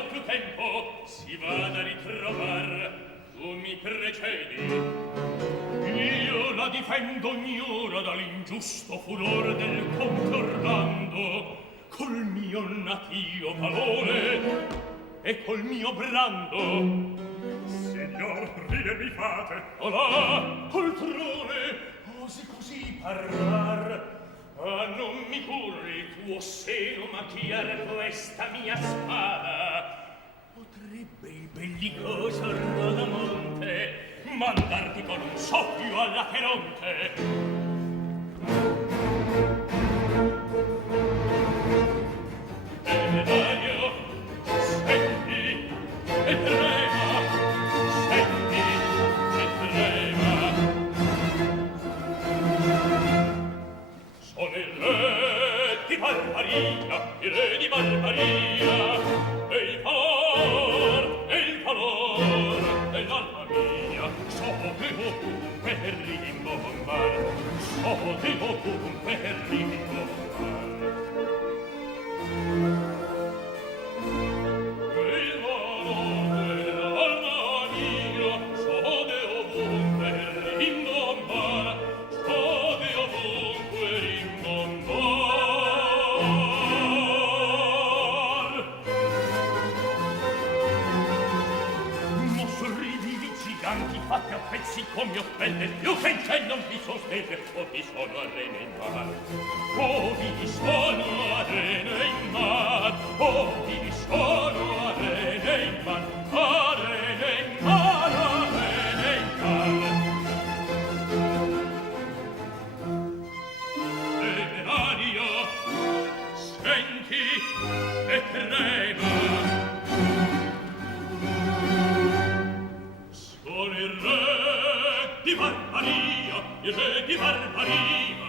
ho più tempo, si vada a ritrovar, tu mi precedi. Io la difendo ogni ora dall'ingiusto furore del conte Orlando, col mio natio valore e col mio brando. Signor, ride mi fate. Olà, poltrone, osi così parlar. Ah, non mi curri il tuo seno macchiar questa mia spada. Potrebbe il bellicoso Rodamonte mandarti con un soffio alla Cheronte. Dario, senti e trema, senti e trema. Sono il re di Barbaria, il re di Barbaria, e il valor dell'alma mia. So che ovunque rimbombar, so che ovunque rimbombar. Il valor dell'alma mia, so che ovunque rimbombar, so che ovunque rimbombar. Ma sorridi i giganti fatti a pezzi come offende, più che in cielo non vi sostende, o vi sono arene in mar, o vi sono arene in mar, o vi sono arene in mar, arene in mar, arene in mar. Temerario, senti e trema. Sono il re di Barbaria, il re di Barbaria,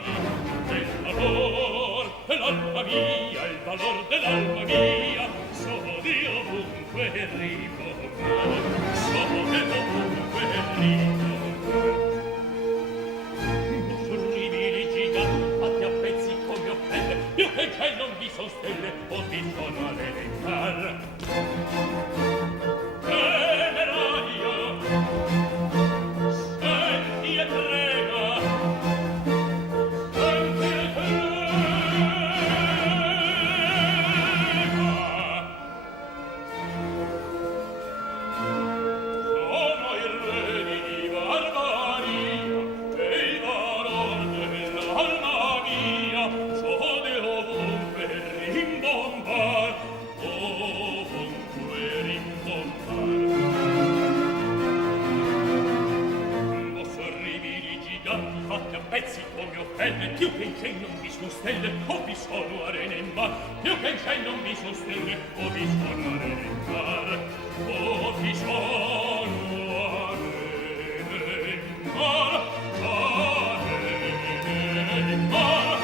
e il valor dell'alma mia, il valor dell'alma mia, sono di ovunque rimbombar, sono di ovunque rimbombar. Sorribili giganti fatti a pezzi come offende, più che il cielo non vi sostenne, o vi sono a elementar. Temerario, senti e trema, senti e trema. Sono il re di Barbaria, e il valor dell'alma mia, so di ovunque rimbombar, ovunque rimbombar. Lo sorribili giganti fatti a pezzi come offende, più che in cielo non vi sono stelle, o vi sono arene in mar, più che in cielo non vi sono stelle, o vi sono arene in mar, o vi sono arene in mar, arene in mar, arene in mar.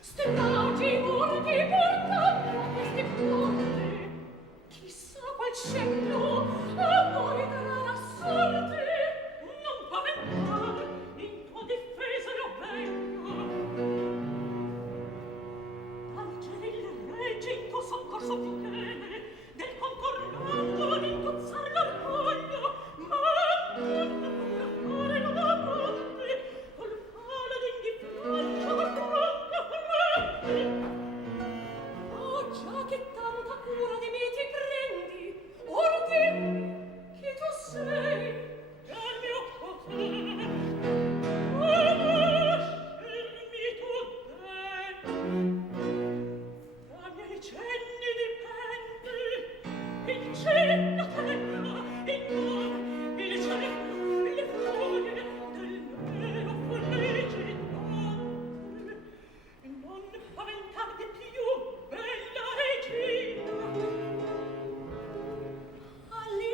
Stellati, morti, porta, queste Alle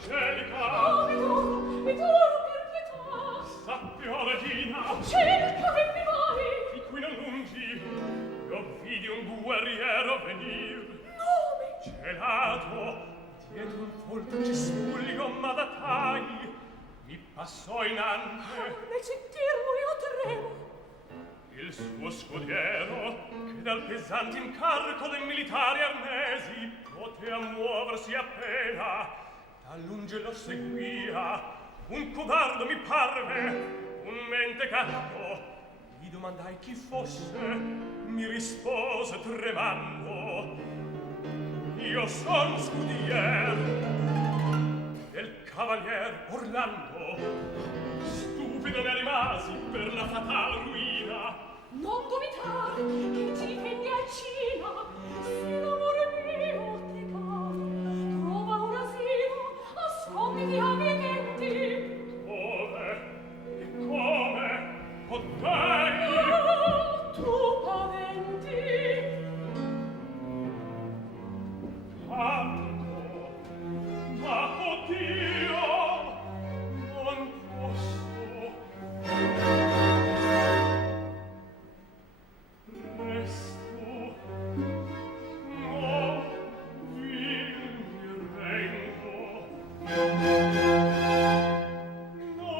Angelica! Oh, mi doro per pietà! Sappio, regina! Cerca, venni mai! Di qui non lungi, io vidi un guerriero venir. Nome! Celato, dietro un folto cespuglio m'adatai, mi passò innanzi. Nel sentirlo io tremo. Il suo scudiero, che dal pesante incarico dei militari arnesi potea muoversi appena, da lunge lo seguia. Un codardo mi parve, un mentecato. Gli domandai chi fosse, mi rispose tremando: io son scudier del cavalier Orlando. Stupido ne rimasi per la fatal ruina. Non dubitar che ti difendi a Cina, se l'amore mio ti cava, trova un asilo, asconditi a miei denti. Dove e come potei? Oh, tu paventi. Tanto, ma oddio, non posso. Resto, no, vil mi rendo. No,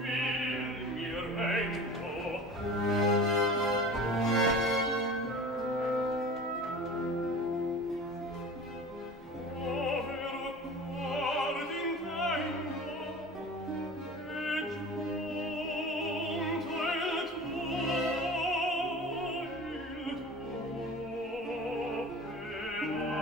vil mi rendo. Povero cuor d'intendo, è giunto il tuo penar.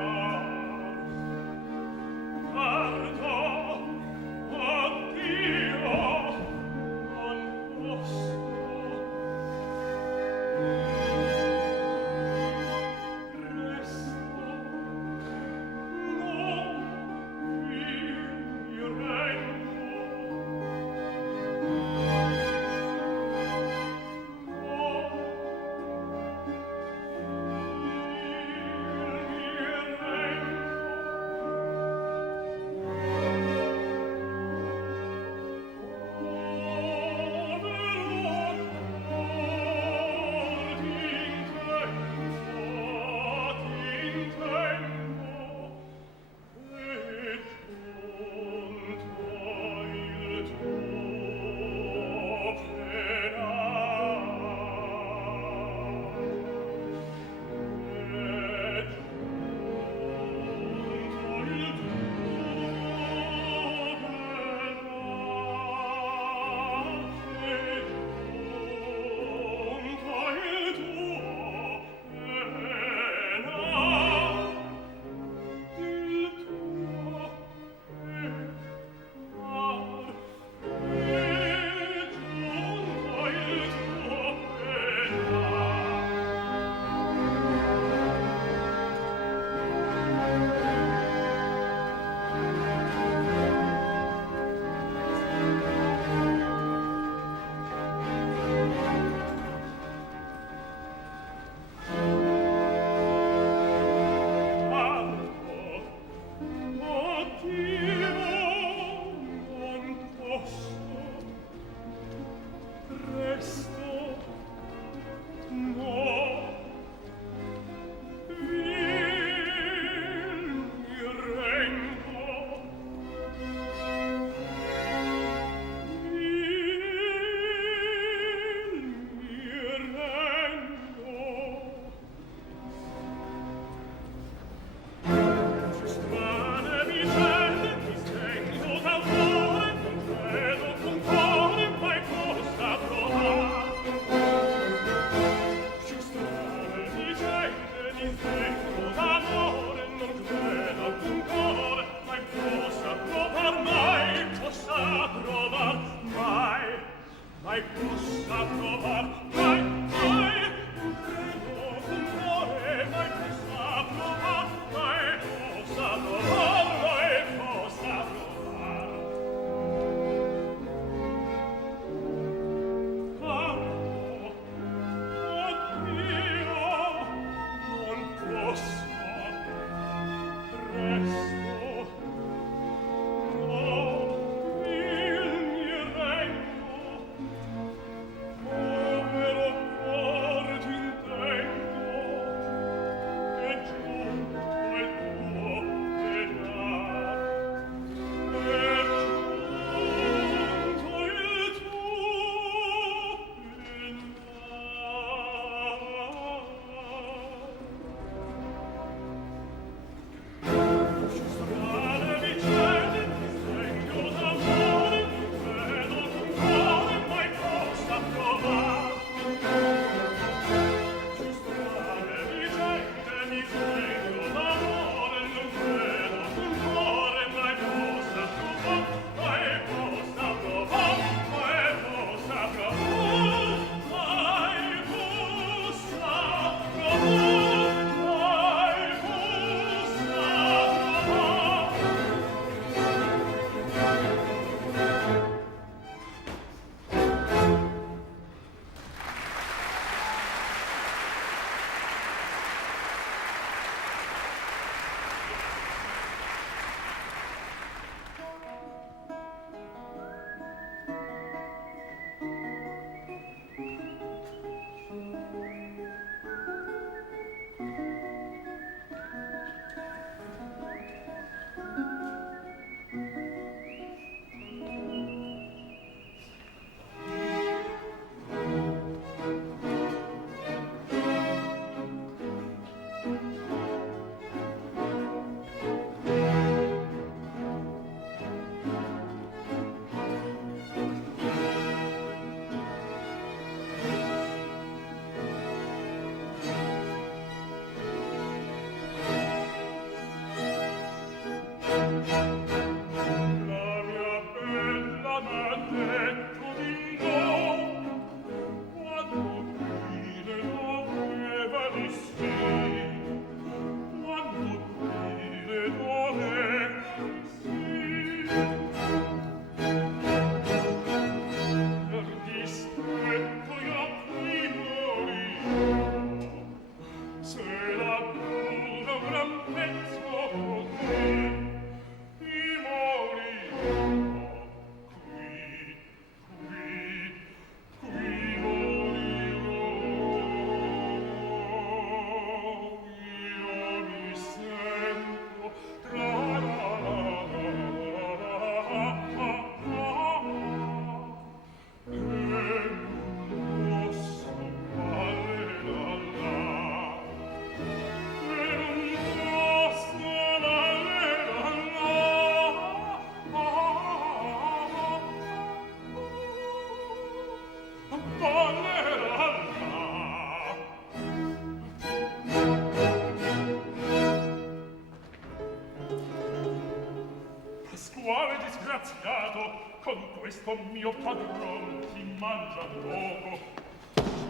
disgraziato, con questo mio padron ti mangia poco.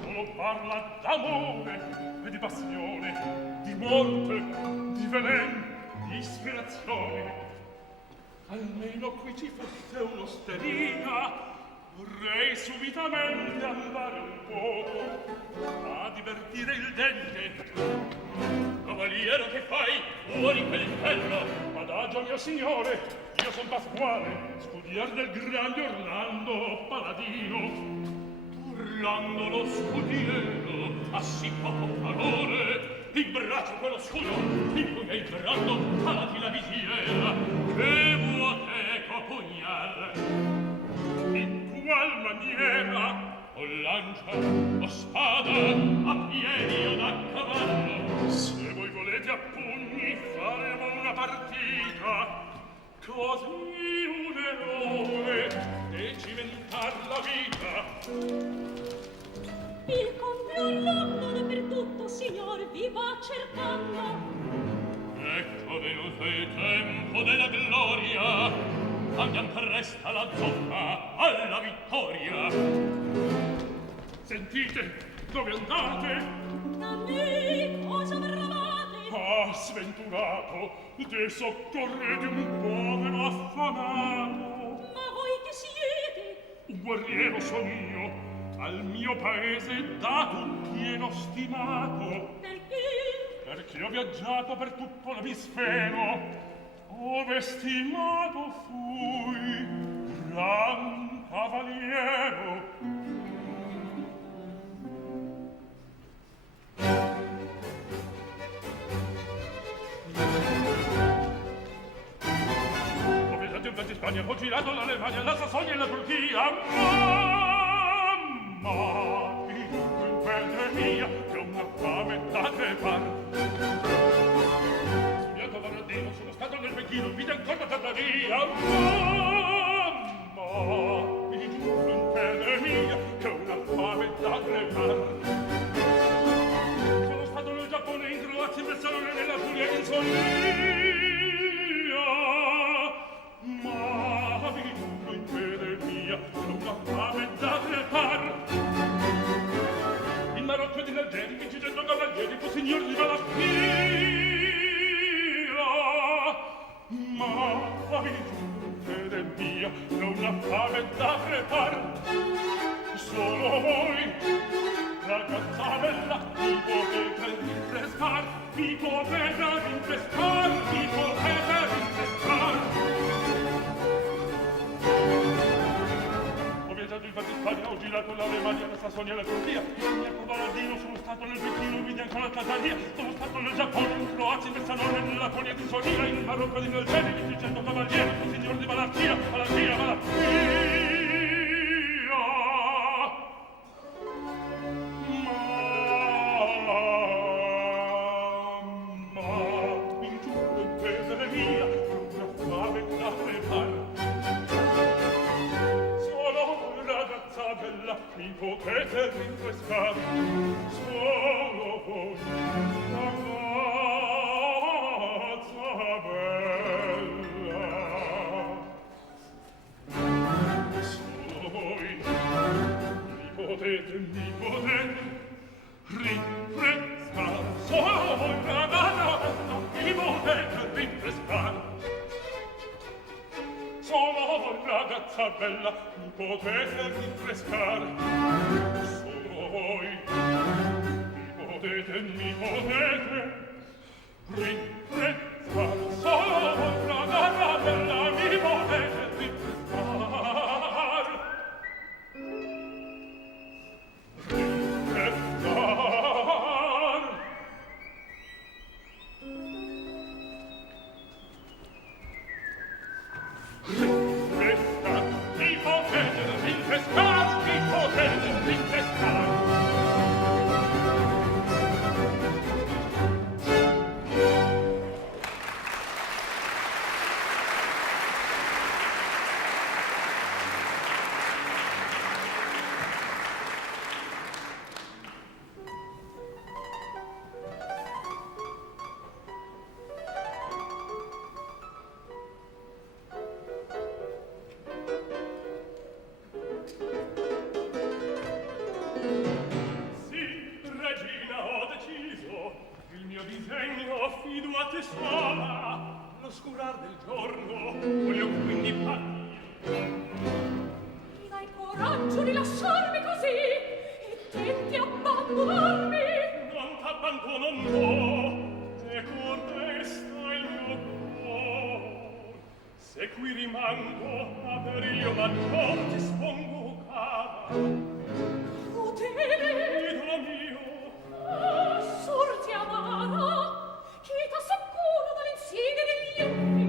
Solo parla d'amore e di passione, di morte, di velen, di ispirazione. Almeno qui ci fosse un'osteria, vorrei subitamente andare un poco a divertire il dente. Cavaliero, che fai? Fuori quell'inferno! Adagio, mio signore, io son Pasquale, scudier del grande Orlando Paladino. Orlando lo scudiero ha sì poco valore, in braccio quello scudo in cui è il brando calati la visiera, che vuoteco pugnar. In qual maniera? O lancia, o spada, a piedi o da cavallo? Se voi volete a pugni faremo una partita, così un eroe e cimentar la vita. Il conte Orlando dappertutto, signor, vi va cercando. Ecco venuto il tempo della gloria, andiam presta la zoppa alla vittoria. Sentite, dove andate? Da me cosa bravate? Ah, sventurato, de soccorrete un povero affamato. Ma voi che siete? Un guerriero son io, al mio paese da tutti eno stimato. Perché? Perché ho viaggiato per tutto l'emisfero, ove stimato fui, gran cavaliero. Ho viaggiato in Francia e Spagna, ho girato l'Alemagna, la Sassonia e la Turchia. Mamma, il padre mia, che ho una fame da crepar. Studiato Varadino, sono stato nel Pechino, vide ancora Tartaria. Mamma, il padre mia, che ho una fame da crepar. Sono stato nel Giappone, in Croazia, in Versailles, nella Puglia, in Solia. Ma vi giuro in fede mia, che ho una fame da crepar. In Marocco ed in Algeri, vincendo cavalieri, fu signor di Valacchia. Ma vi giuro in fede mia, che ho una fame da crepar. Solo voi, ragazza bella, mi potete rinfrescar, mi potete rinfrescar, mi potete rinfrescar. Ho viaggiato in Francia e Spagna, ho girato l'Alemagna, la Sassonia e la Turchia. Io Varadino, sono stato nel Pechino, vidi ancora Tartaria. Sono stato nel Giappone, in Croazia, in Versailles, nella Puglia di Solia, in Marocco di Algeri, di 300 cavalieri, fu signor di Valacchia, Valacchia, Valacchia. Mi potete rinfrescar solo voi, ragazza bella. Solo voi mi potete rinfrescar. Solo voi, ragazza bella, mi potete rinfrescar. Solo voi, ragazza bella, mi potete rinfrescar. Solo voi, mi potete rinfrescar. Solo voi, ragazza bella, mi potete rinfrescar. Rinfrescar. Rinfrescar, mi potete rinfrescar, mi potete rinfrescar. passar del giorno, voglio quindi partire. Mi dai coraggio di lasciarmi così e tenti abbandonarmi? Non t'abbandono, no, e con te sta il mio cuor. Se qui rimango, a per io maggior ti spongo cara. Crudele, Idolo mio, sorte amara, chi t'assicura dall'insidia degli empi,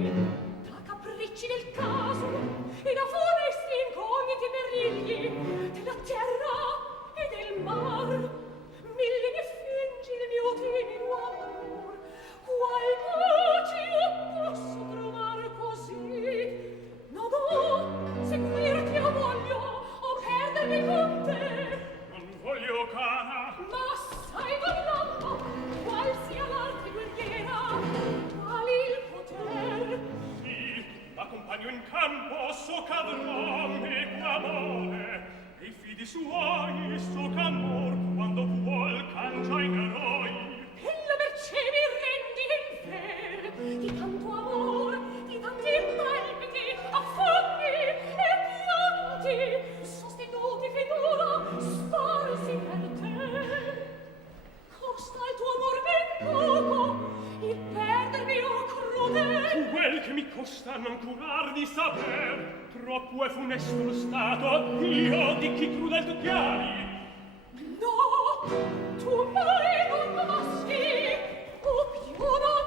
da capricci del caso e da funesti incogniti perigli della terra e del mar. Mille ne fingi il mio timido amor, qual pace io posso trovar così? No, no, seguirti io voglio o perdermi con te. non voglio cara. Ma sai guardando qual sia l'arte guerriera, qual il poter? Sì, l'accompagno in campo, so c'avrò meco amore, e i fidi suoi so ch'amor quando vuol cangia in eroi. E la mercé mi rendi infer di tanto amor, di tanti palpiti, affanni e pianti, sostenuti finora, sparsi per te. Costa il tuo amor ben poco, il perdermi o crudel. Quel che mi costa non curar di saper, troppo è funesto lo stato, io di chi crudel tu chiami. No, tu mai non basti, o più non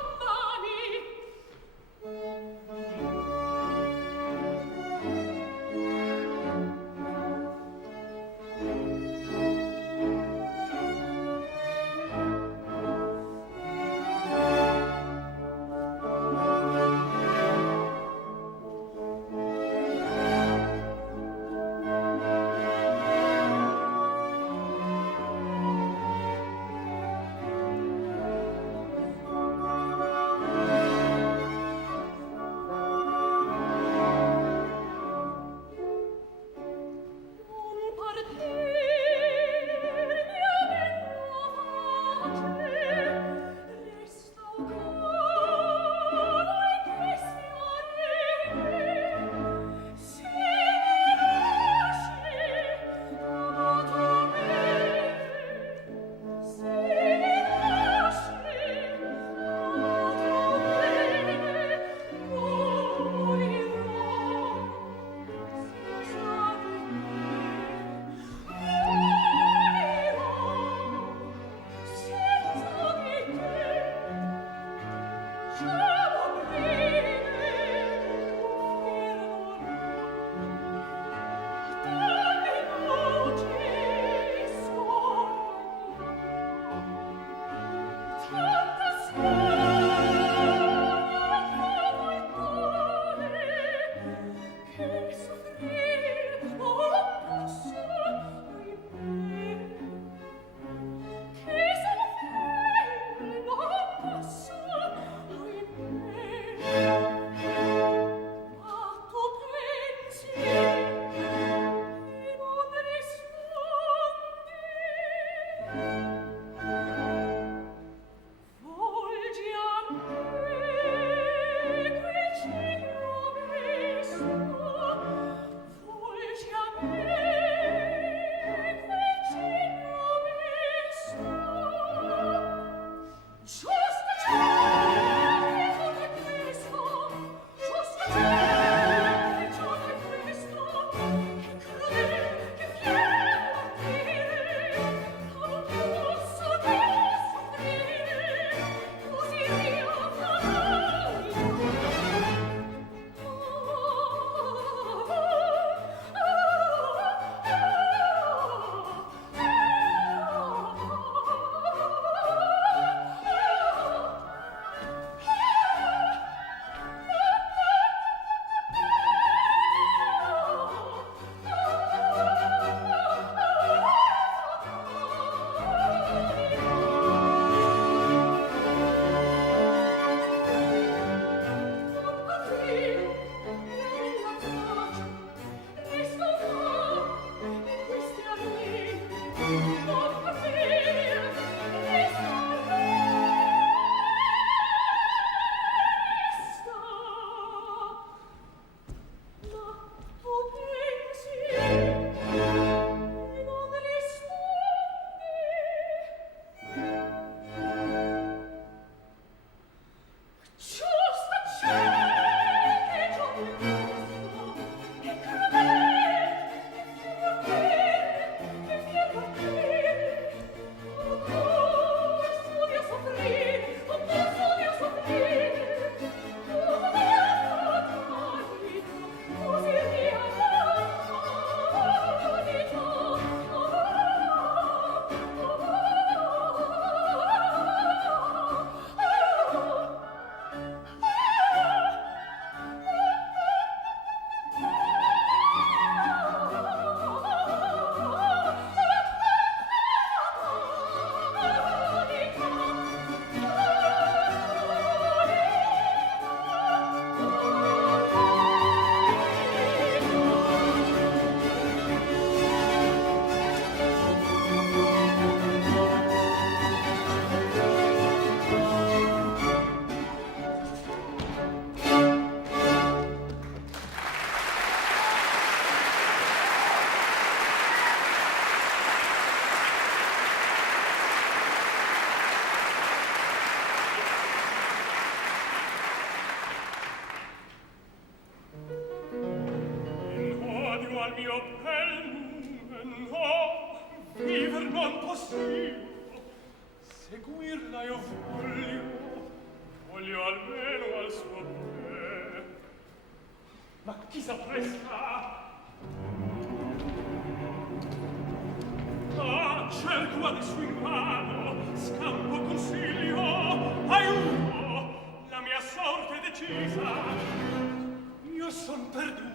mio bel numen, oh, viver non possiamo. Seguirla io voglio almeno al suo piede. Ma chi s'appresta? Ah, cerco adesso in vano, scampo consiglio, aiuto, la mia sorte è decisa, io son perduto.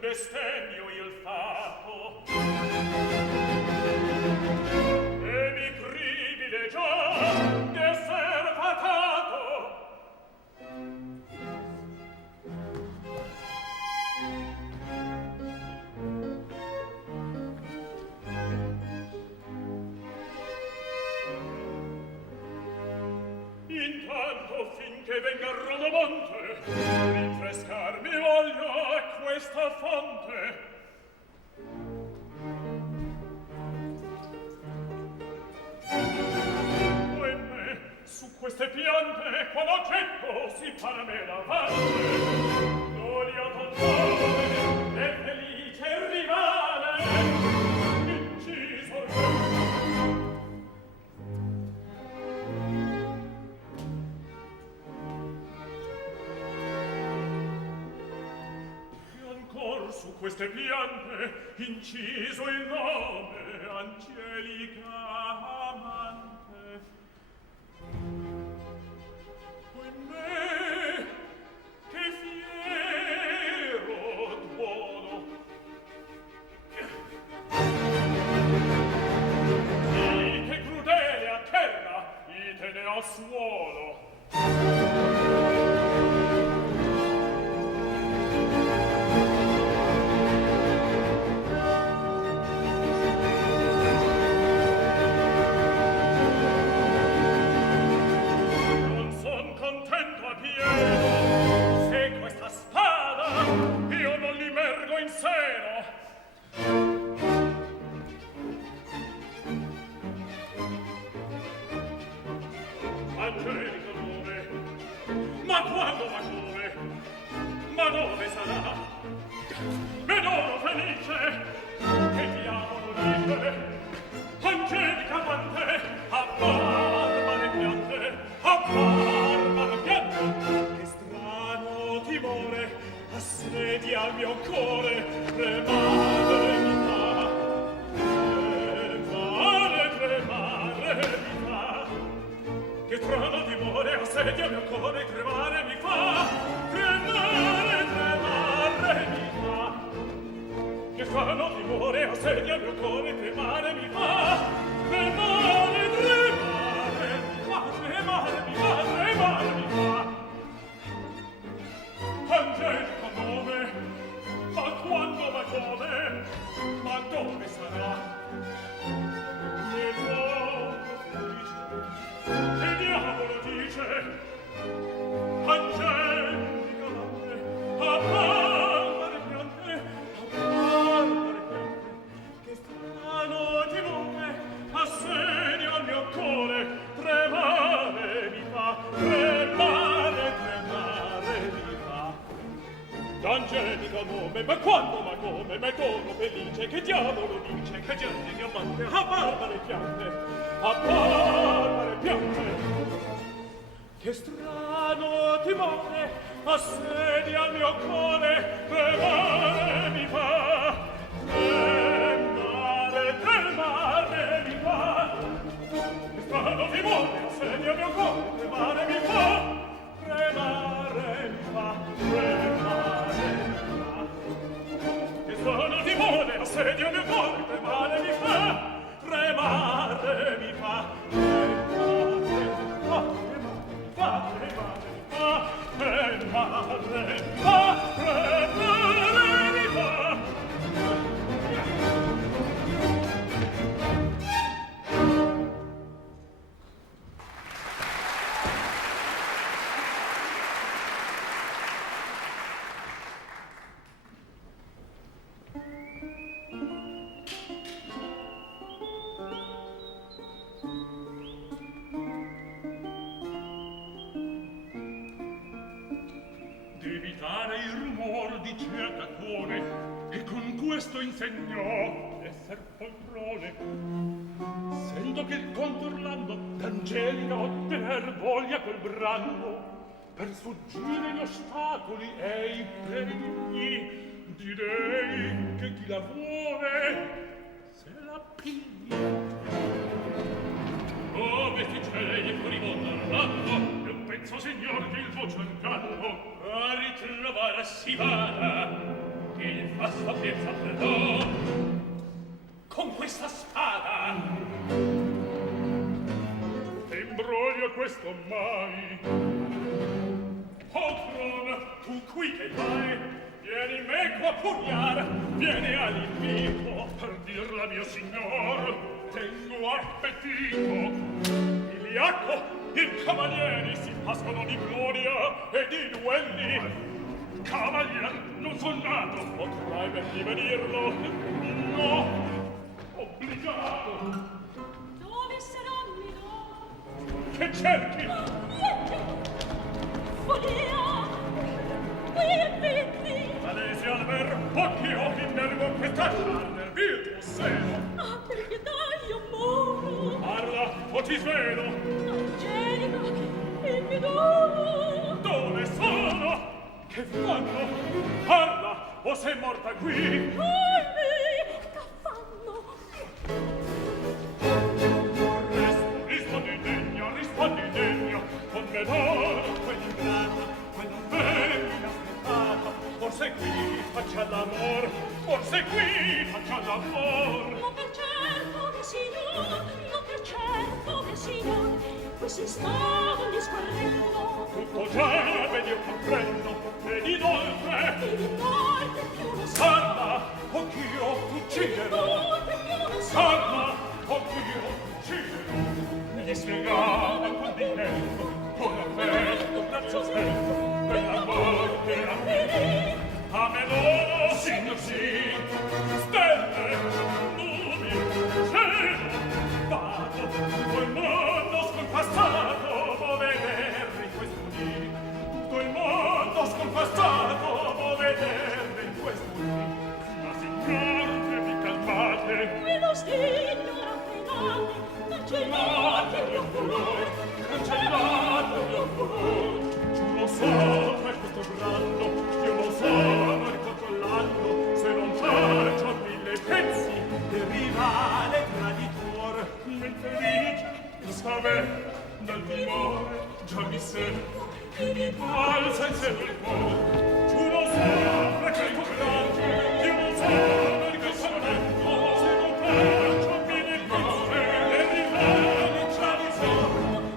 Bestemmio il fatto e mi privilegio d'esser fatato. Intanto finché venga Rodomonte rinfrescarmi voglio a questa fonte. Oimè, su queste piante qual oggetto si para me lavare. Glorioso giovane e felice rivale inciso su queste piante inciso il nome Angelica amante. Oimè, che fiero tuono! Di che crudele a terra, itene al suolo. Se questa spada io non l'immergo in seno. Angelica dove? Ma quando, ma come? Ma dove sarà? Medoro felice che diavolo dice? Angelica quante a barbare piante, a barbare piante. Che strano timore assedia il mio cuore, tremare mi fa, tremare mi fa. Che strano timore assedia il mio cuore, tremare mi fa, tremare mi fa. Che strano timore assedia il mio cuore, tremare mi fa, tremare mi fa, tremare mi fa. Angelico nome, ma quando, ma come, ma dove sarà? D'angelica nome, ma quando, ma come, ma dono felice, che diavolo dice, che gente mio amante, a barbare piante, a barbare piante. Che strano timore assedia il mio cuore, tremare mi fa, tremare mi fa. Che strano timore assedia il mio cuore, tremare mi fa, tremare mi fa, tremare mi fa. Che strano timore assedia il mio cuore, tremare mi fa, tremare mi fa, tremare mi fa. D'evitare il rumor di cercatore, e con questo insegnò d'esser poltrone. Sento che il conto Orlando d'Angelica ottener voglia col brando, per sfuggire gli ostacoli e i pegni, direi che chi la vuole se la piglia. Oh, vesticelle furibonda Orlando, e un pezzo signor che il voce incanto a ritrovar si vada, che il fasto piezza perdò con questa spada. Imbroglio questo mai. Poltron, tu qui che vai, vieni meco a pugnar, vieni all'invito, per dirla mio signor, tengo appetito. Iliaco, i cavalieri si passano di gloria e di duelli. Cavalier, non son nato, potrai ben divenirlo. No, obbligato. Dove saranno no? Che cerchi? Follia! Qui! Alesi Alber, occhio, innervo questa charne, virtus seno. Ah, perché dai, io moro! Parla, o ti svelo. Angelica, il mio dono! Dove sono? Che fanno? Parla, o sei morta qui? Che fanno? Rispondi degno, con me dono, quell'ingrata, quella femmina aspettata, forse qui faccia l'amor, forse qui faccia l'amor. Non per certo, mio signor, non per certo, mio signor, qui si stavano discorrendo. Tutto già, ben io comprendo, ed inoltre Più lo so. sarma, occh'io t'ucciderò. Più lo so. Sarma, occh'io t'ucciderò. Gli spiegava quel dintento, con affetto graziosetto, quell'amor che era finito. A me dono, signor sì, stelle, nubi, cielo, vado, tutto il mondo sconquassato può vedere in questo dì. Tutto il mondo sconquassato può vedere in questo dì. Ma signor, vi calmate. Qui lo signor affidate, cancellate il mio furor, Cancellate il mio furor. Lo so, per questo brando, io lo so, ma ricontrollando, se non faccio mille pezzi, del rivale traditor, l'infelice, lo spavento, dal timore, già mi sento, che mi balza in seno il cuore. Giuro sempre che il tuo brando, io lo so, ma ricontrollando, se non faccio mille pezzi, del rivale traditor,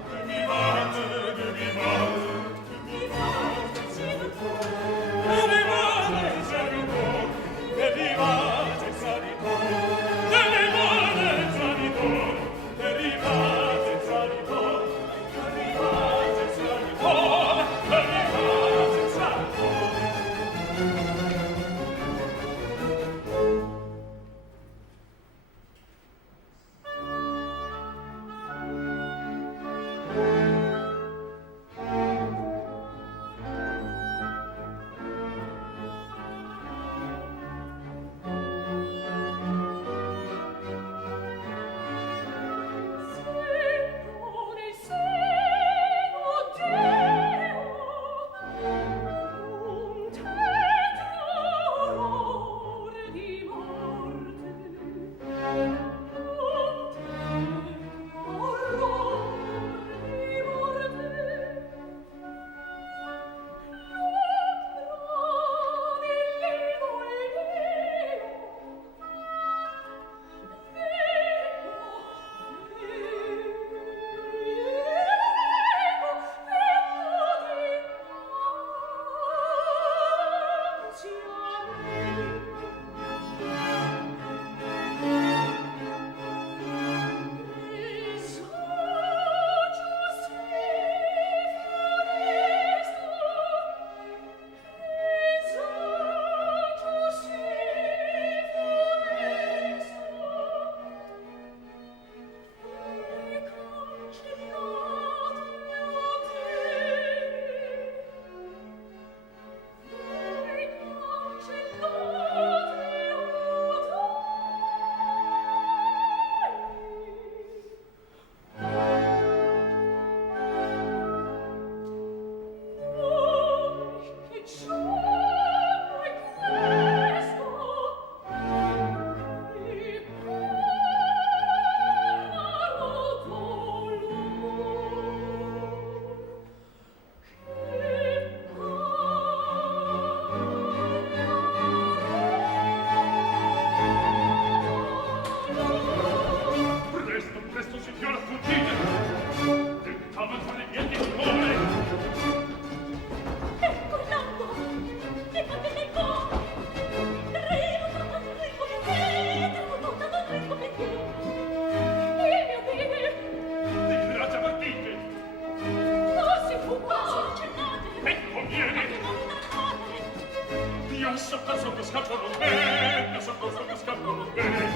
sotto sotto scaccio non bene, sotto sotto scaccio non bene.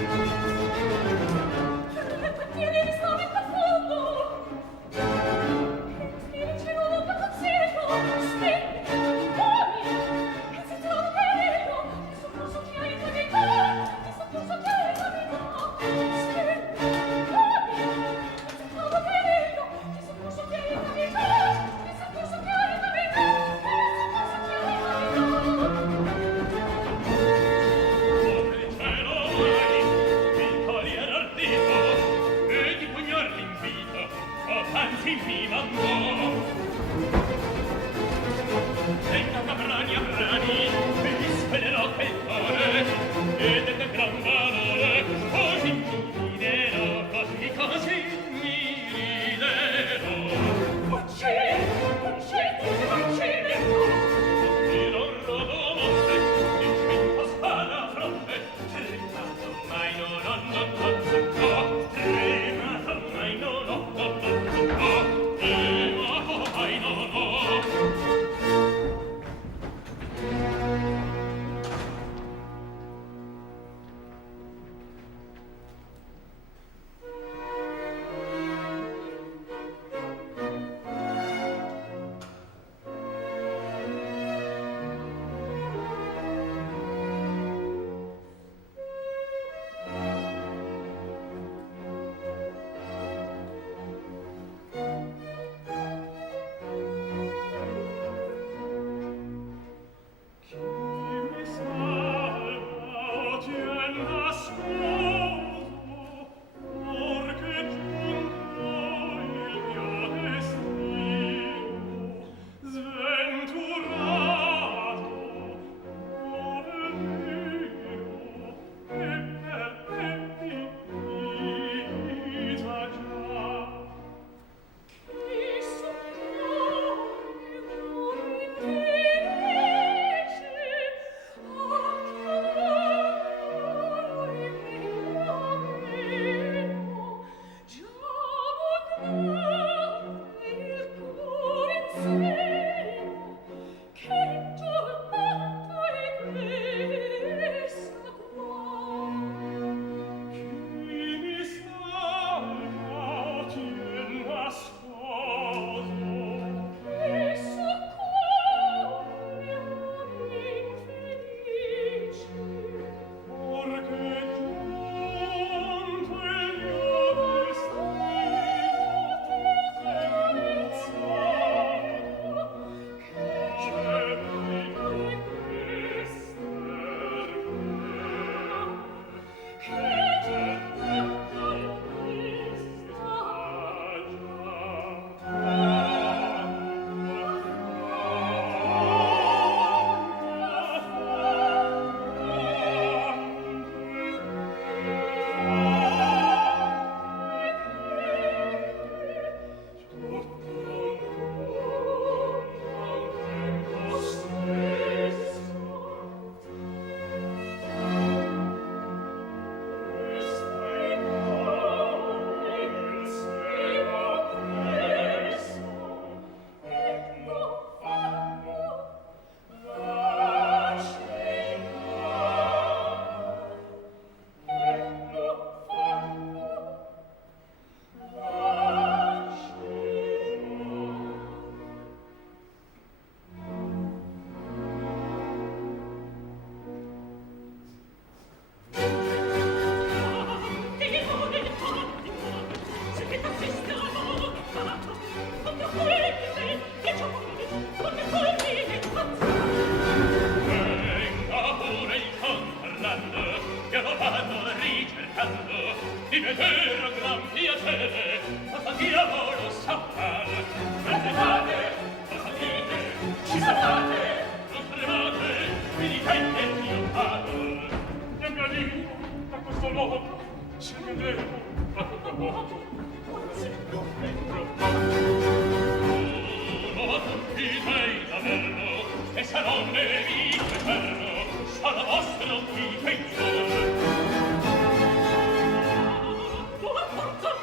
Tieni di stare in profondo. Il cielo da cielo, stelle, uomini, che si trova bello, che soccorso che hai tra dei cani, che soccorso che hai tra dei cani, stelle, uomini, che si trova bello, che soccorso che hai tra dei cani, che soccorso che hai tra dei cani, che soccorso che hai tra dei cani. Anzi mi mandò venga cabrani a brani e mi svelerò quel cuore ed è del gran valore così mi riderò così mi riderò e non rodo monte e cento spada fronte tremato mai no tremato mai no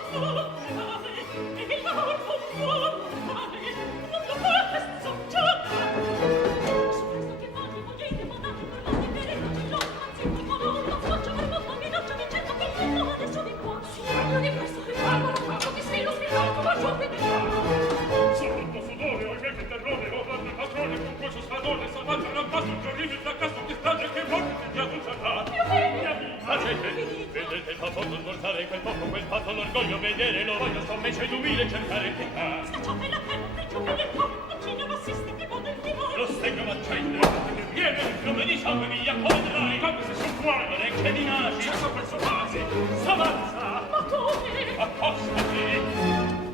Oh, l'orgoglio vedere lo voglio sommesso ed umile cercare pietà. Scacciate la penna, priccio che nel cuore, accina bassista che va del timore. Lo stegno m'accende, che viene il fiume di sangue via come vedrai. Come se sul cuore non è che mi nasci, senza questo fasi, s'avanza. Ma dove? Accostati.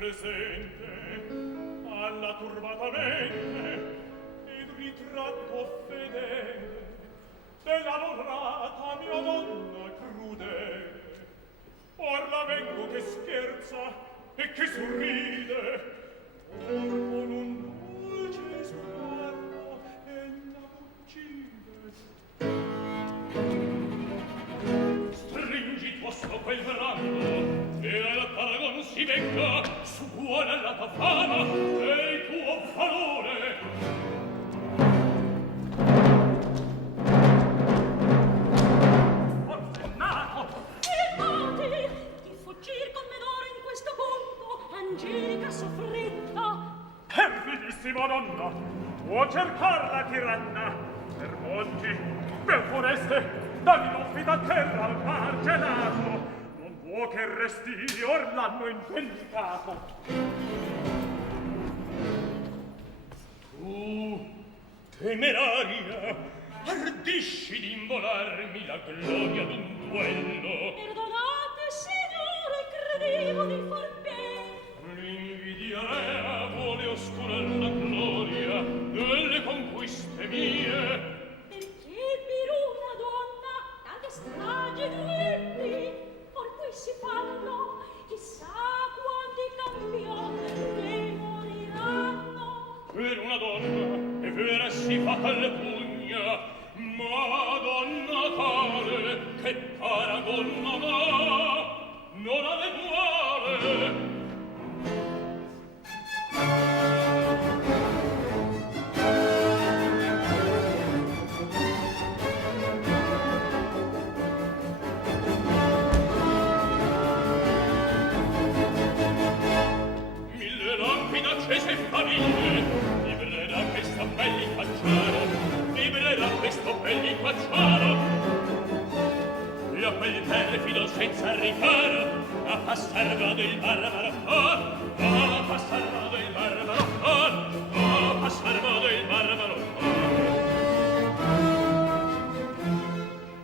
presente alla turbata mente ed ritratto fedele della onorata mia donna crudele. Or la vengo che scherza e che sorride, or con un venga su buona la tua fama e il tuo valore. Orfennato! Fermati! Di fuggir con menore in questo mondo, Angelica soffretta. Perfidissima donna, può cercar la tiranna per monti, per foreste, da rinofita terra al mar gelato. Non può che resti or l'anno invendicato. Tu, temeraria, ardisci d'immolarmi la gloria d'un duello. Perdonate, signore, credevo di far bene. L'invidia rea vuole oscurar la gloria delle conquiste mie. Perché per una donna tante stragi duelli, or qui si fanno, chissà quanti campioni ne moriranno. Per una donna è vera si fa tal pugna, ma donna tale che paragon non ha l'eguale. Mille lampide accese e famiglie, libre da questo belli facciaro, libre da questo belli facciaro. E a quel perfido senza riparo, a passar vado il barbaro cor, a passar vado il barbaro cor, a passar vado il barbaro cor.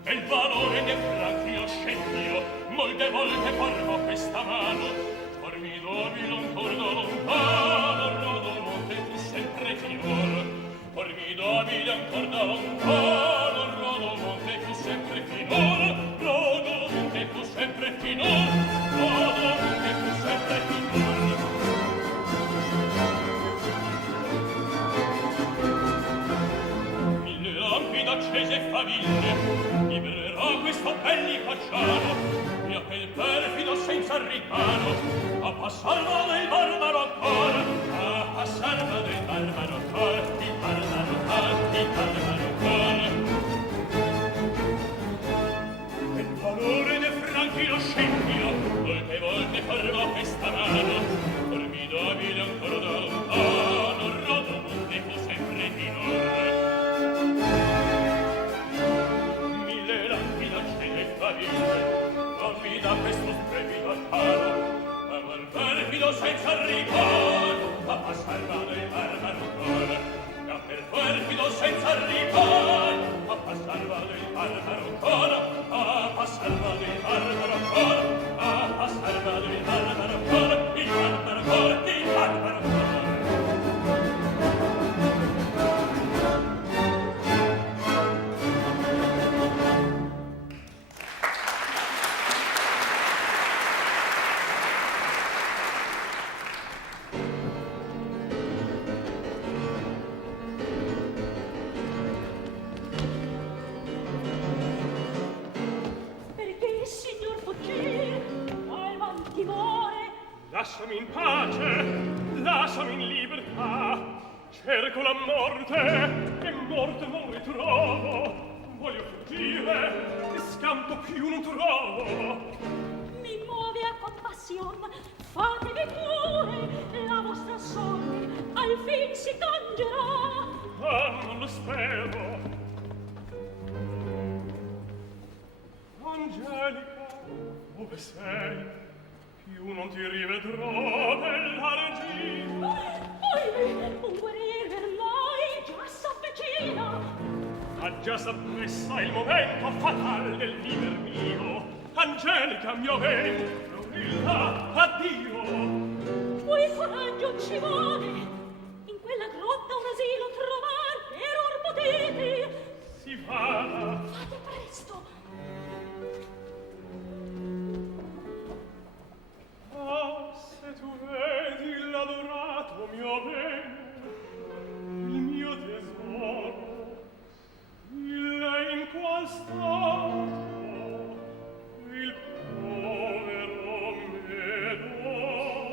E il valore dei franchi io scempio, molte volte formo questa mano, formidabile ancor da lontano, Rodomonte fu sempre finor. Formidabile ancor da lontano, Rodomonte fu sempre finor. Rodomonte fu sempre finor. Rodomonte fu sempre finor. Mille lampide accese e faville, libererà questo belli facciano, e a quel perfido senza riparo, a passar vado il barbaro ancora, a passar vado il barbaro ancora, il barbaro ancora, il barbaro ancora. E il valore dei franchi lo scempio, molte volte ferma questa mano, formidabile ancora da lontano, Rodomonte fu sempre minore. Mille lampide accese e faville, dormi da questo splendido altaro, ma quel perfido senza riparo, a passar vado il barbaro ancora, ma per perfido senza riparo, a passar vado il barbaro ancora, a passar vado il barbaro ancora, a passar vado il barbaro ancora, il barbaro ancora, il barbaro ancora. Perché il signor fuggì, al vantimore. Lasciami in pace, lasciami in libertà. Cerco la morte, e morte non ritrovo. Voglio fuggire, e scampo più non trovo. Mi muove a compassion, fatevi pure, la vostra sorte al fin si cangerà. Ah, non lo spero. Angelica, dove sei? Più non ti rivedrò, bella regina. Ohimè, un guerrier ormai già s'avvicina. Ha già s'appressa il momento fatal del viver mio. Angelica, mio ben, Florilla, addio. Poi coraggio ci vuole, in quella grotta un asilo trovar, per or potete. Si vada. Fate presto. Ah, se tu vedi l'adorato mio bene, il mio tesoro, il lei in qual stato, il povero Medoro.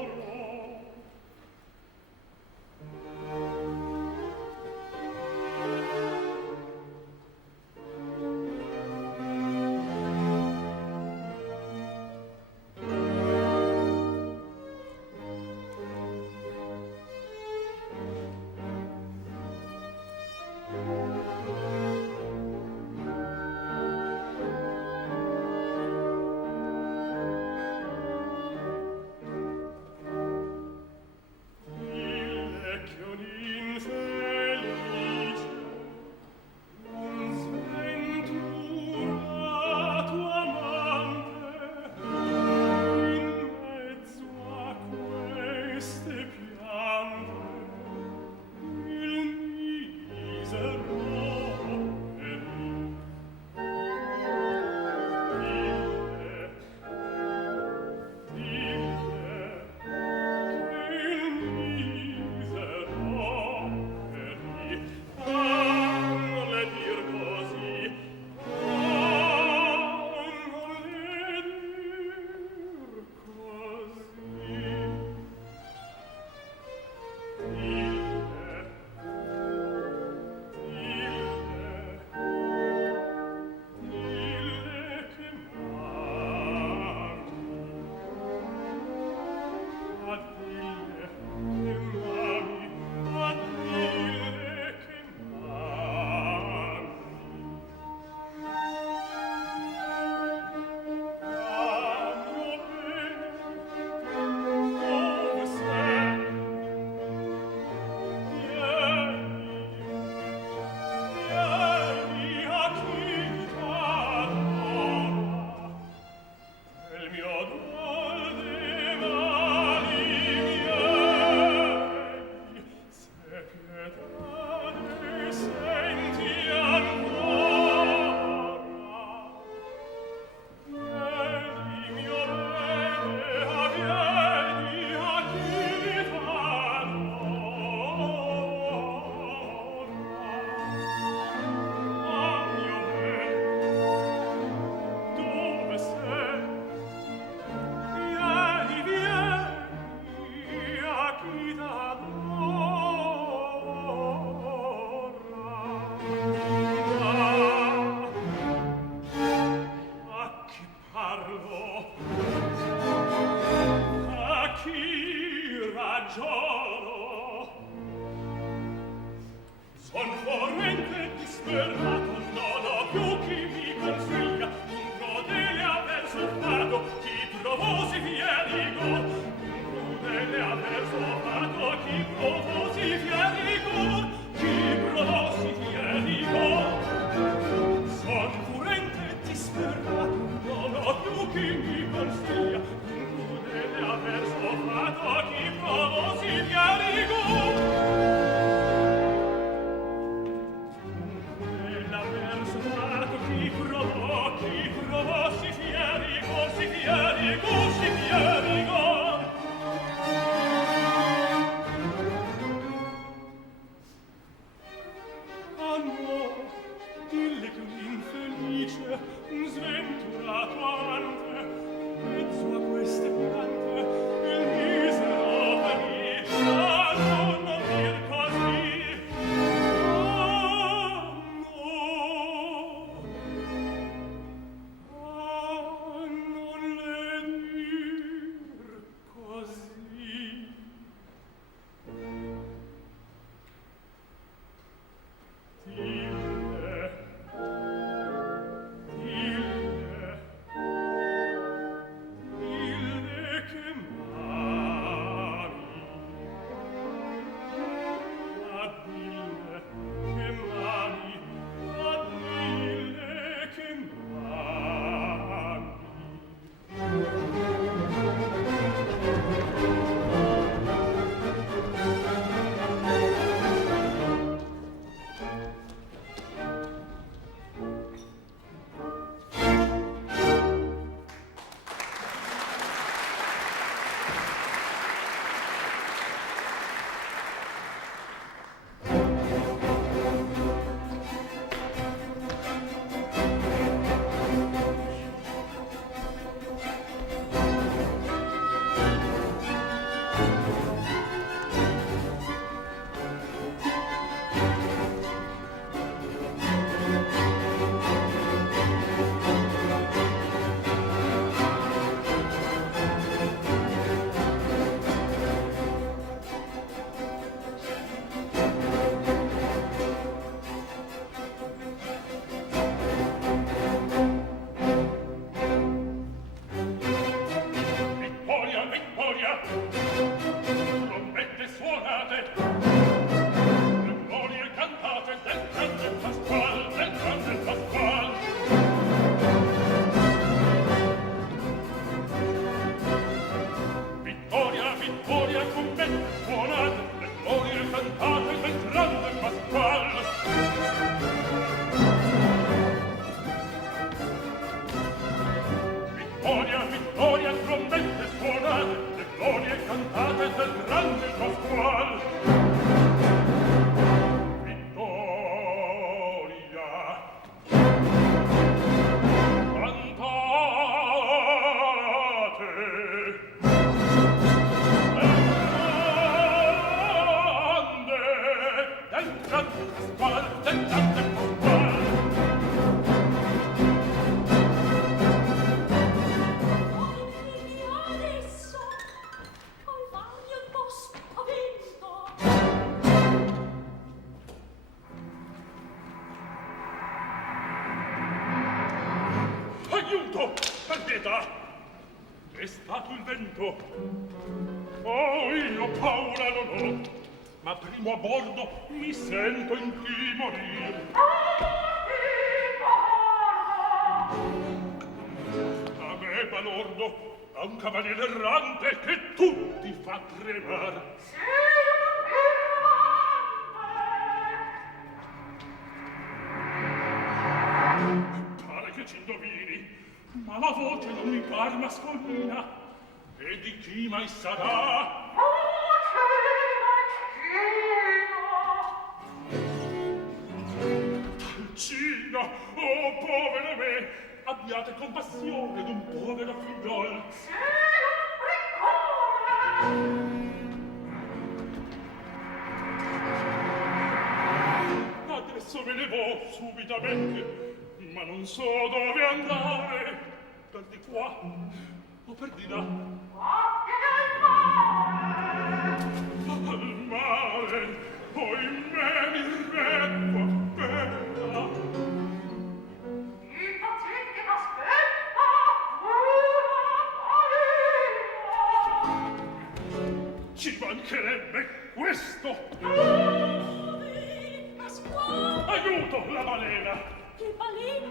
ci mancherebbe questo. Ave, ascolta. Aiuto, la balena. Che balena?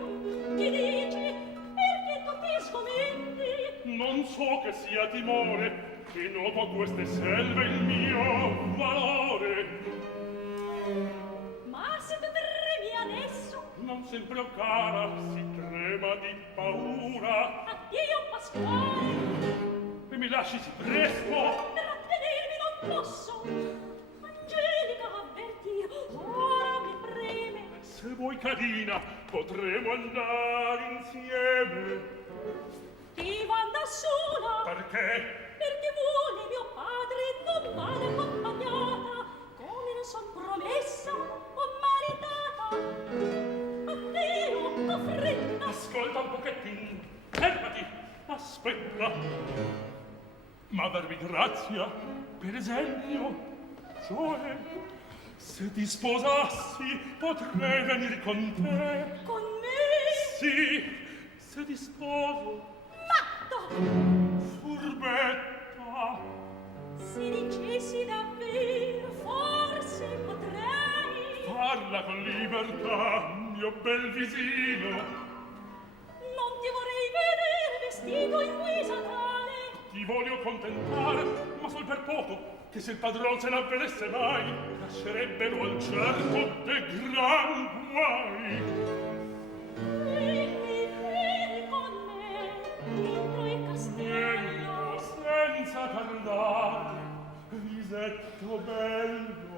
Che dici? Perché tu ti sgomenti? Non so che sia timore, che noto a queste selve il mio valore. Ma se tu tremi adesso, Non sempre, o cara, si trema di paura. addio Pasquale. E mi lasci si presto. Trattenermi non posso. Angelica, avvertir, ora mi preme. Se vuoi, carina, potremo andare insieme. Chi va da sola? Perché? Perché vuole mio padre non vada accompagnata, come ne son promessa o maritata. Addio, offrenda. Ascolta un pochettino. Fermati. Aspetta. Ma darmi grazia, per esempio, cioè, se ti sposassi, potrei venire con te. Con me? Sì, se ti sposo. Matta! Furbetta. Se dicessi davvero, forse potrei. Parla con libertà, mio bel visino. Non ti vorrei vedere vestito in guisa tale. Ti voglio contentare, ma sol per poco, che se il padron se n'avvedesse mai, lascerebbero al certo de gran guai. Vieni con me, dentro il castello. Senza tardare, visetto bello.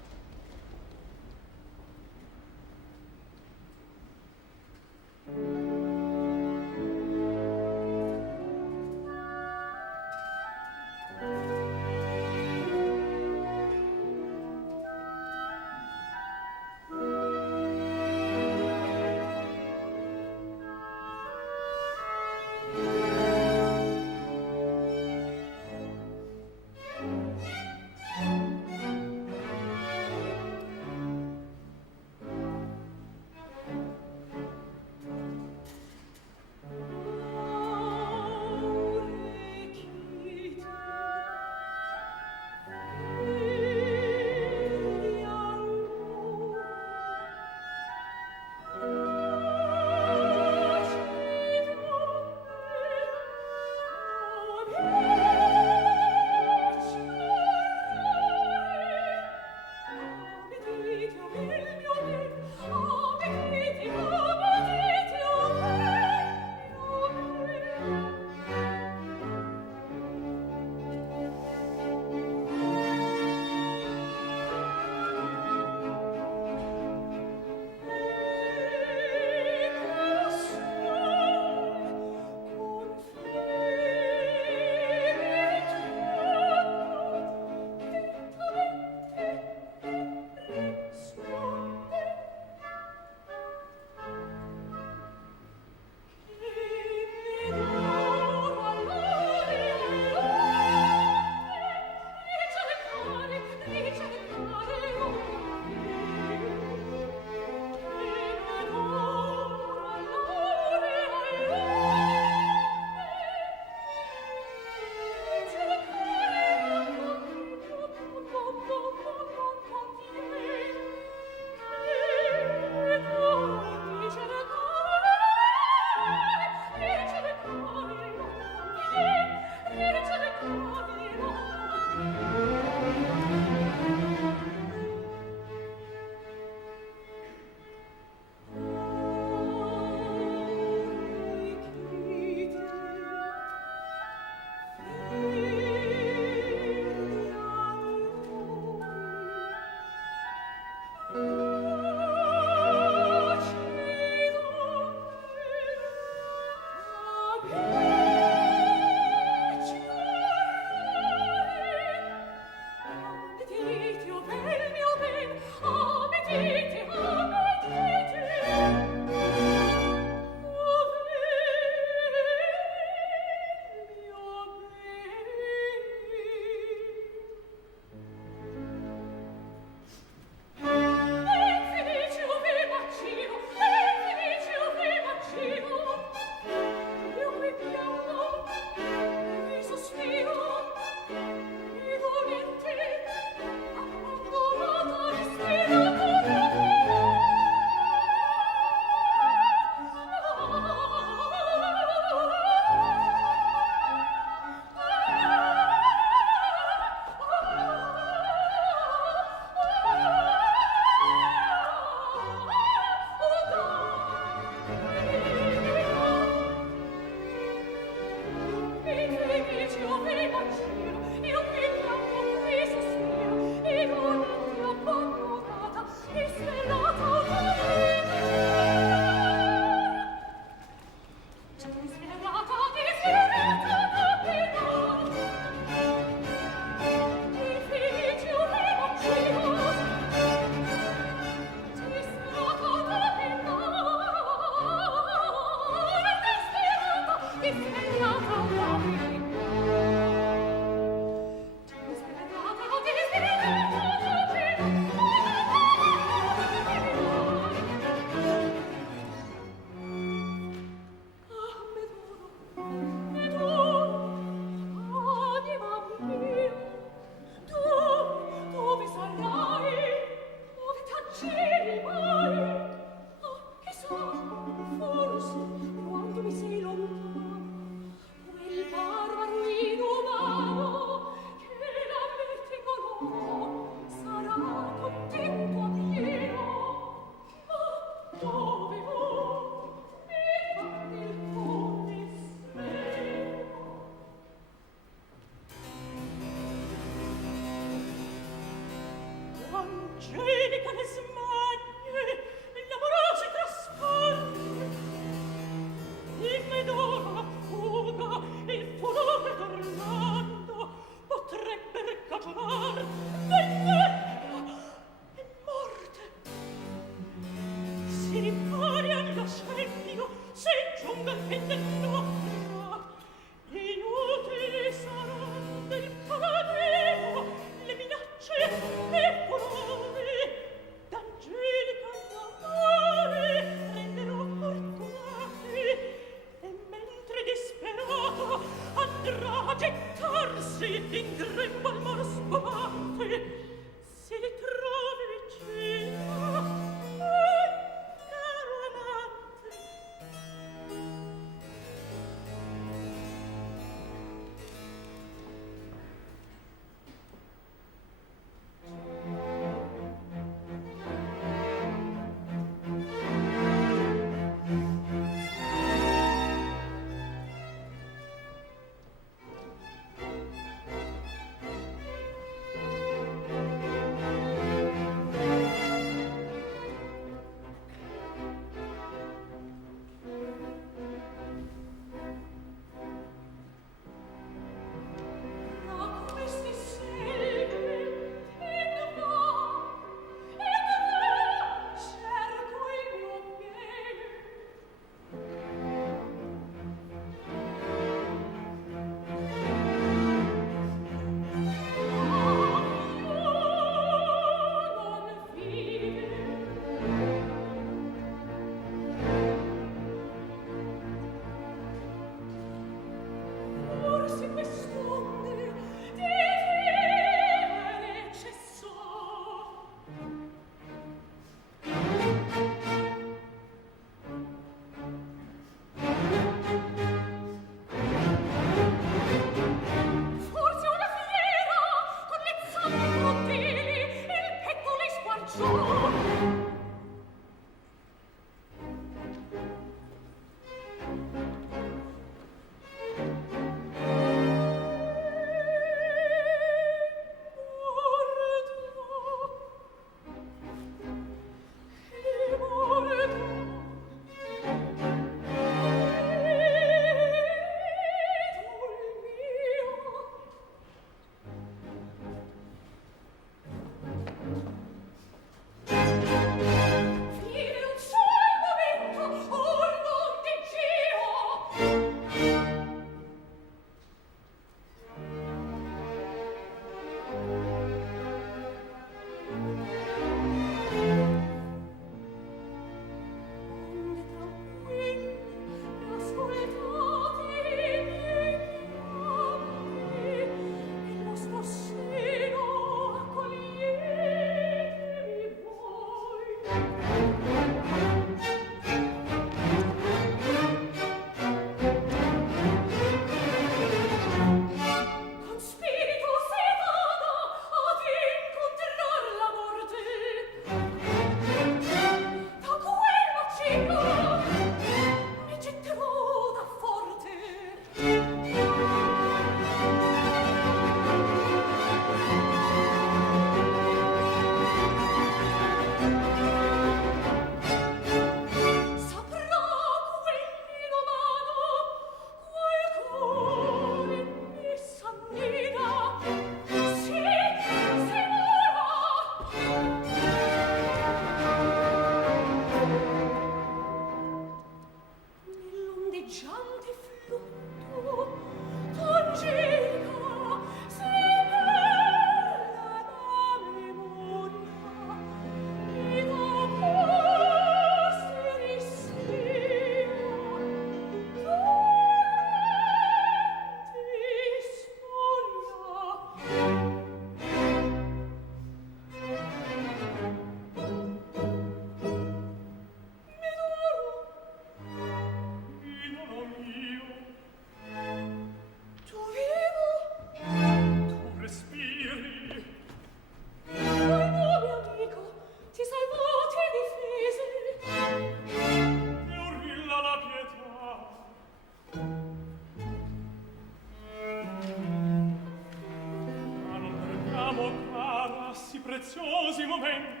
preziosi momenti.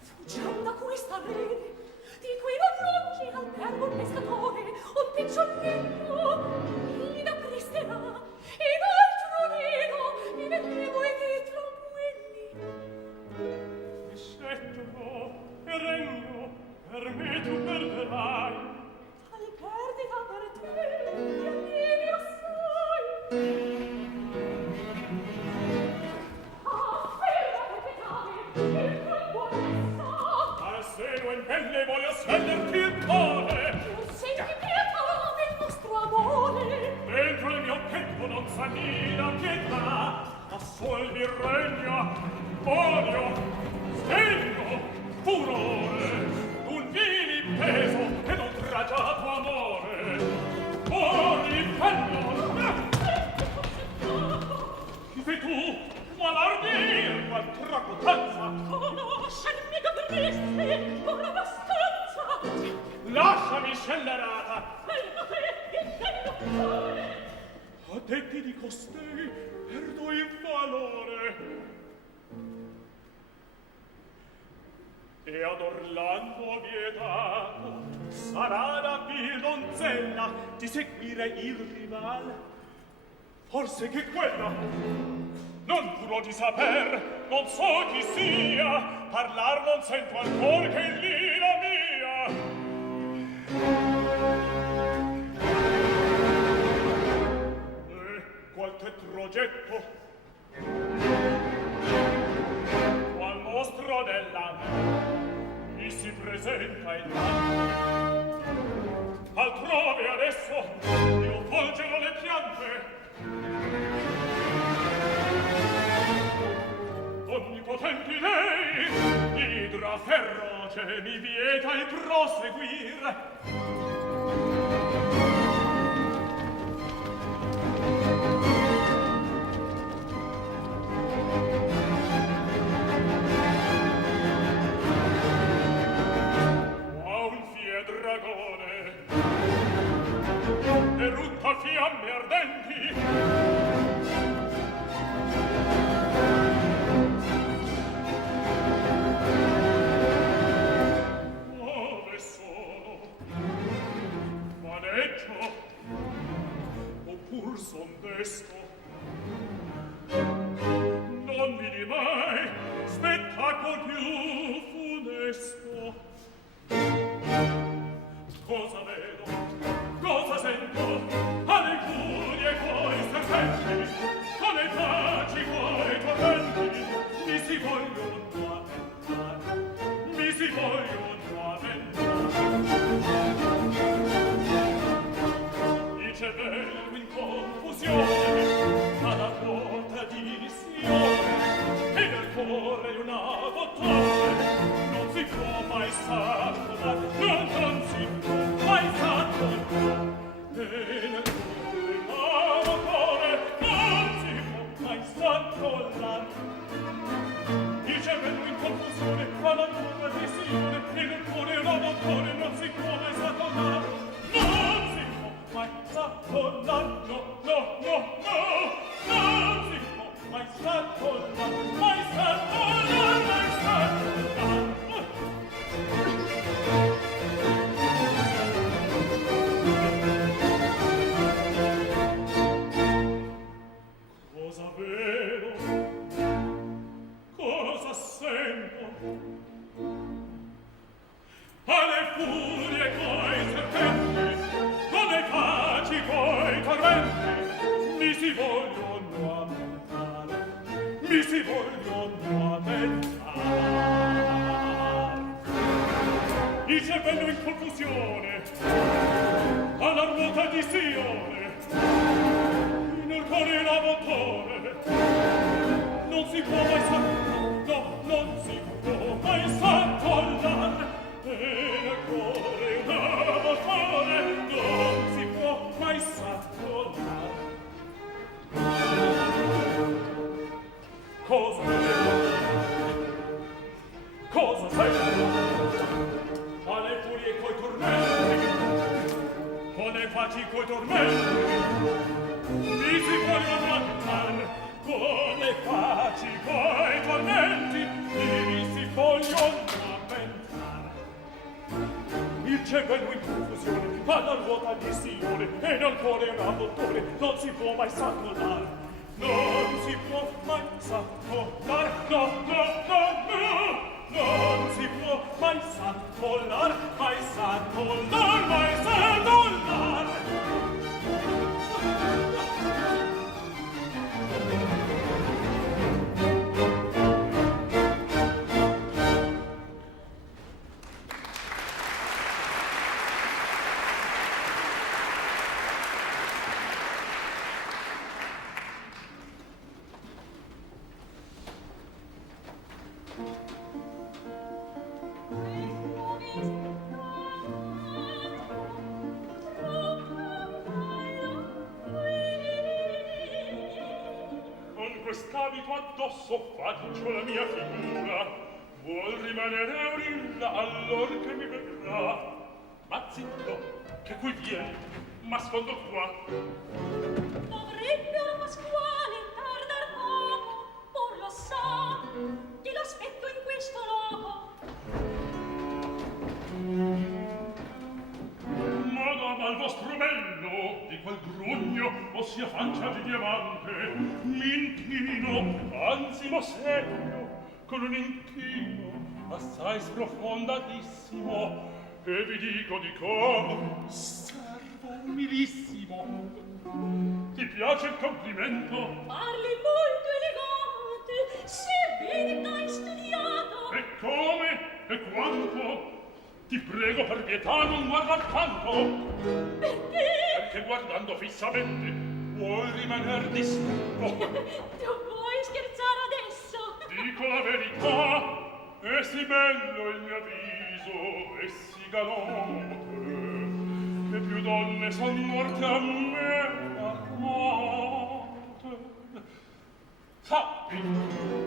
Fuggiam da questa rete, di qui non lungi albergo un pescatore, un picciolino, egli da presterà, ed altro nido, mi vedremo e di tranquilli. Scettro e regno, per me tu perderai. Tal perdita lasciami scellerata. A detti di costei perdo il valore. E ad Orlando vietato sarà la vil donzella di seguire il rival. Forse che quella non puro di saper, non so chi sia, parlar non sento ancor che l'ira mia. E qualche progetto, qual mostro dell'anno, mi si presenta il tanto. Altrove adesso io volgerò le piante. Onnipotenti lei, idra feroce, mi vieta il proseguir. Ma un fie dragone, erutta fiamme ardenti, oppur son desto. Non vidi mai spettacol più funesto. Cosa vedo? Cosa sento? Alle incurie coi serpenti, alle paci coi tormenti, mi si vogliono avventare, mi si vogliono avventare. Cervello in confusione, alla ruota di Sione, e nel cuore una bottone, non si può mai s'accollare, non si può mai s'accollare, e nel cuore una bottone, non si può mai s'accollare. Il cervello in confusione, alla ruota di Sione, e nel cuore una bottone, non si può mai s'accollare, mai s'accollar, no, no, no, no, non si può mai s'accollar, mai s'accollar, mai s'accollar. Cosa vedo? Cosa sento? Alle furie coi serpenti, come faci coi tormenti, mi si vogliono aumentare, mi si vogliono aumentare. Il cervello in confusione, alla ruota di Sione, nel cuore la bottone, non si può mai s'accollare, no, non si può mai s'accollare. E nel cuore una bottone, non si può mai s'accollare. Cosa vedo? Cosa sento? Alle furie coi tormenti, con le faci coi tormenti, mi si vogliono avventare, con le faci coi tormenti, mi si vogliono avventare. Il cervello in confusione, alla ruota di Sione, e nel cuore una bottone, non si può mai s'accollare, non si può mai s'accollare, no, no, no, no, non si può mai s'accollare, mai s'accollare, mai s'accollare. Quest'abito addosso faccio la mia figura, vuol rimanere Aurilla allor che mi vedrà. Ma zitto, che qui vieni, ma sfondo qua. Dovrebbero Pasquale tardar poco, or lo sa, che l'aspetto in questo loco. Madama, al vostro bello, di quel grugno, ossia fancia di diamante, m'inchino, anzi m'ossequio, con un inchino assai sprofondatissimo, e vi dico, servo umilissimo. Ti piace il complimento? Parli molto elegante, sebbene t'hai studiato. E come? E quanto? Ti prego per pietà non guardar tanto. Perché? Perché guardando fissamente vuoi rimaner distratto. Tu vuoi scherzare adesso? Dico la verità, è sì bello il mio viso, e sì galante, che più donne son morte a me amate. Sappi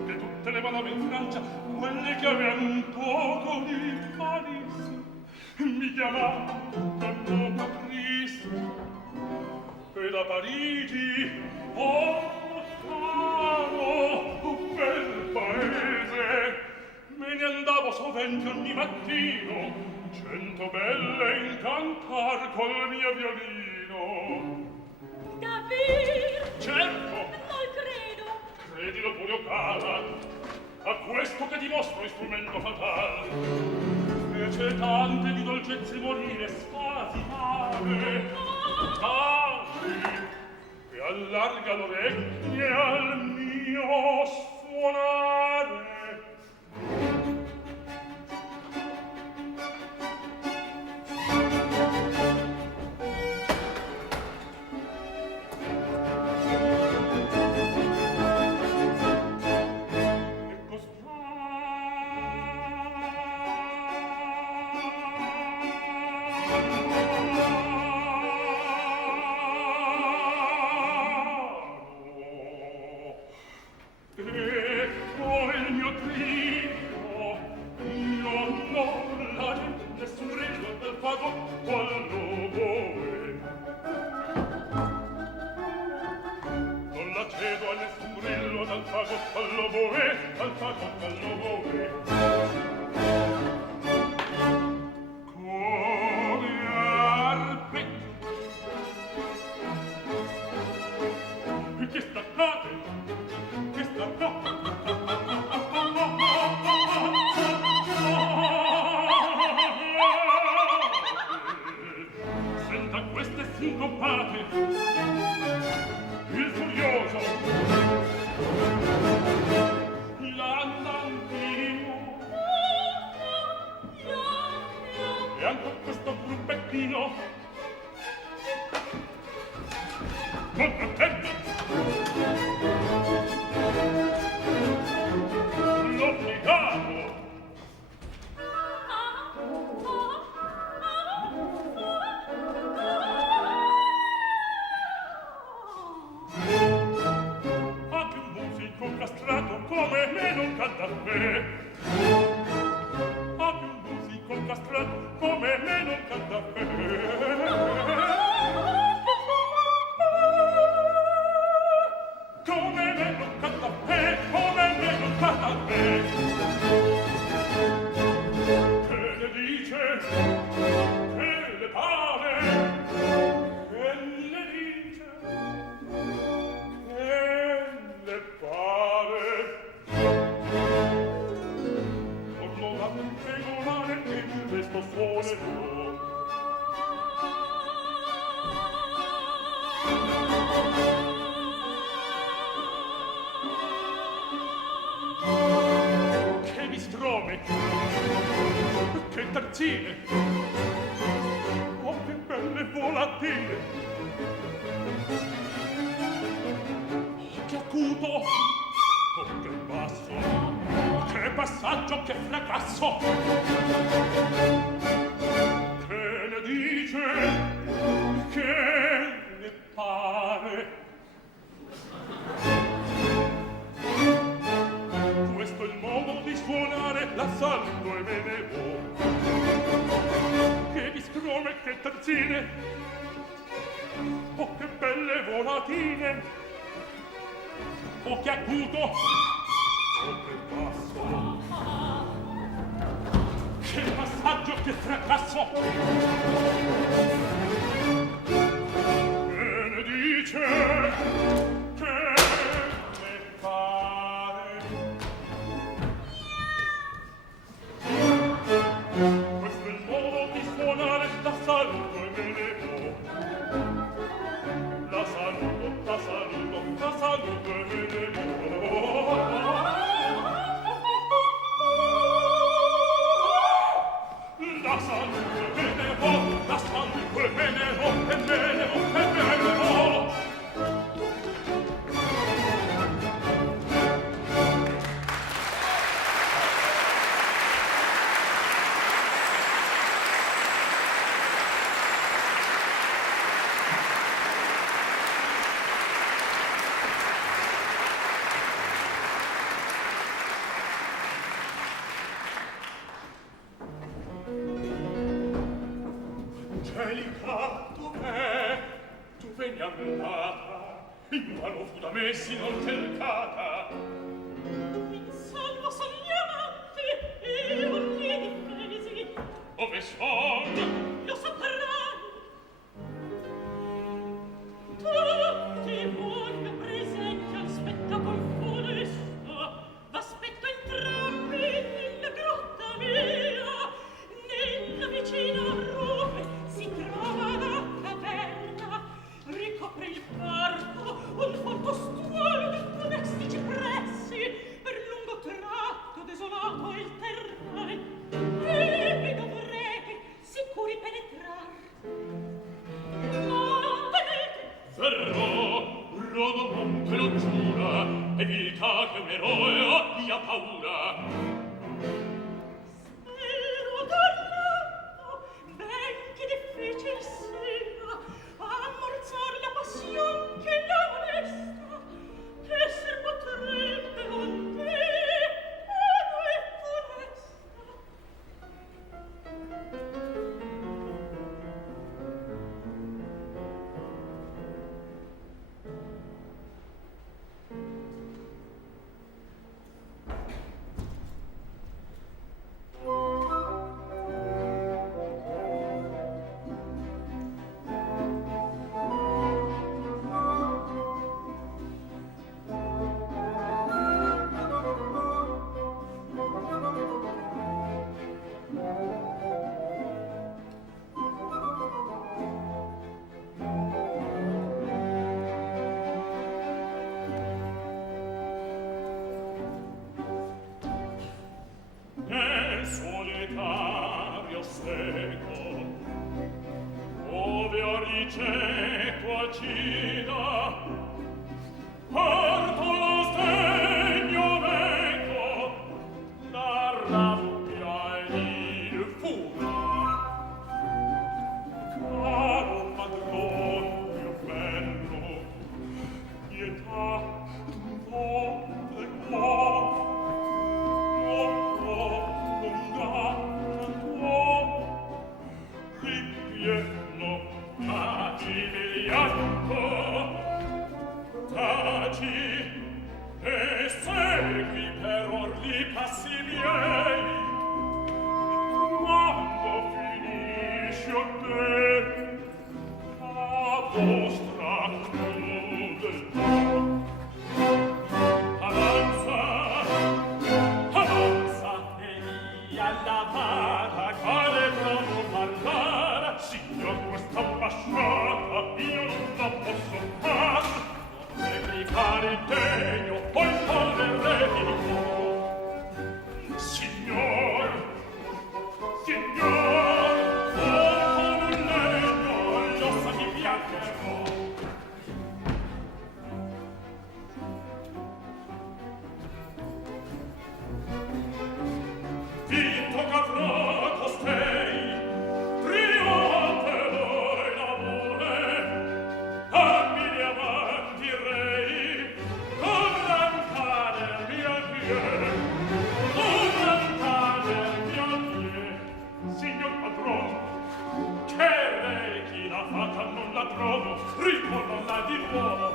che tutte le madame in Francia, quelle che avean un poco di malizia, mi chiamavano con nome Cristo. E da Parigi, oh Lontano, bel paese, me ne andavo sovente ogni mattino, 100 belle incantar col mio violino. Davvero? Certo! Non credo. Credilo pure, o cara, a questo che dimostro strumento fatal. Fece tante di dolcezze morire spasimare, tali, e allarga l'orecchie al mio suonare. Che che tazzine, oh che belle volatine, oh che acuto, oh che basso, che passaggio, che fracasso. Bene dice che ne pare. Questo è il modo di suonare la saluto e me ne vo. La saluto, la saluto, la saluto e me ne vo. La saluto e me ne vo, la saluto e me ne vo, e me ne vo, e me ne vo. Angelica, dov'è? Tu veni andata, in vano fu da me si non cercata. In salvo son gli amanti, e io li difesi. Dove son? Lo saprai. Tutti voglio presenti al spettacol funesto. V'aspetto entrambi nella grotta mia, nella vicina rupe si trova la caverna, ricopre il parco un folto stuolo di funesti cipressi, per lungo tratto desolato il terreno, e vi dovrete sicuri penetrar. Ma vedete, Verrò, Rodomonte lo giura, e viltà che un eroe abbia paura. spero dannato, benché difficil sia, ammorzar la passion che la molesta, che ser potrebbe con te, e funesta. Nel solitario seco, ove a riceco accida, porto lo sdegno meco, la rabbia e il furor. Caro padron mio bello, pietà d'un po' del cuor, taci e segui per orli passi miei, quando finisci a te la vostra crudeltà. Avanza, avanza, e via alla vara, quale bravo parlare, signor, questa ambasciata io non la posso far. Replicare il degno, poi tollere di nuovo. Signor, signor, con un legno l'ossa di piangerò. gastinuovo.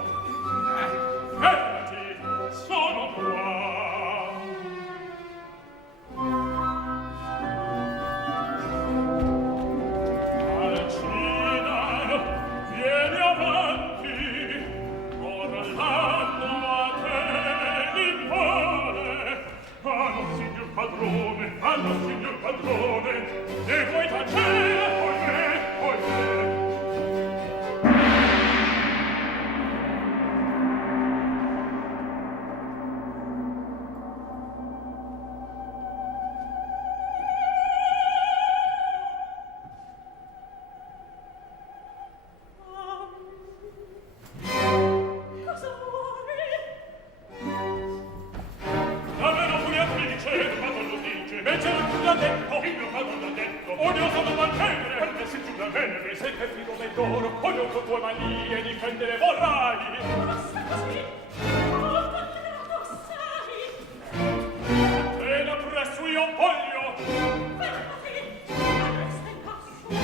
Fermati, sono qua. Alcina, vieni avanti, ora l'hanno a te l'impone. Ah, non signor padrone, e vuoi tacere, oimè. Cosa vuoi? Davvero Beatrice, il padrone lo dice. Invece non l'ha detto, il mio padrone l'ha detto. Odioso non mantendere, perché si giura bene, sei che fido del d'oro, odioso tue manie difendere vorrai. Basta così! Oh, condannato sei! Appena presso io voglio. Fermati! Arresta il passo! Di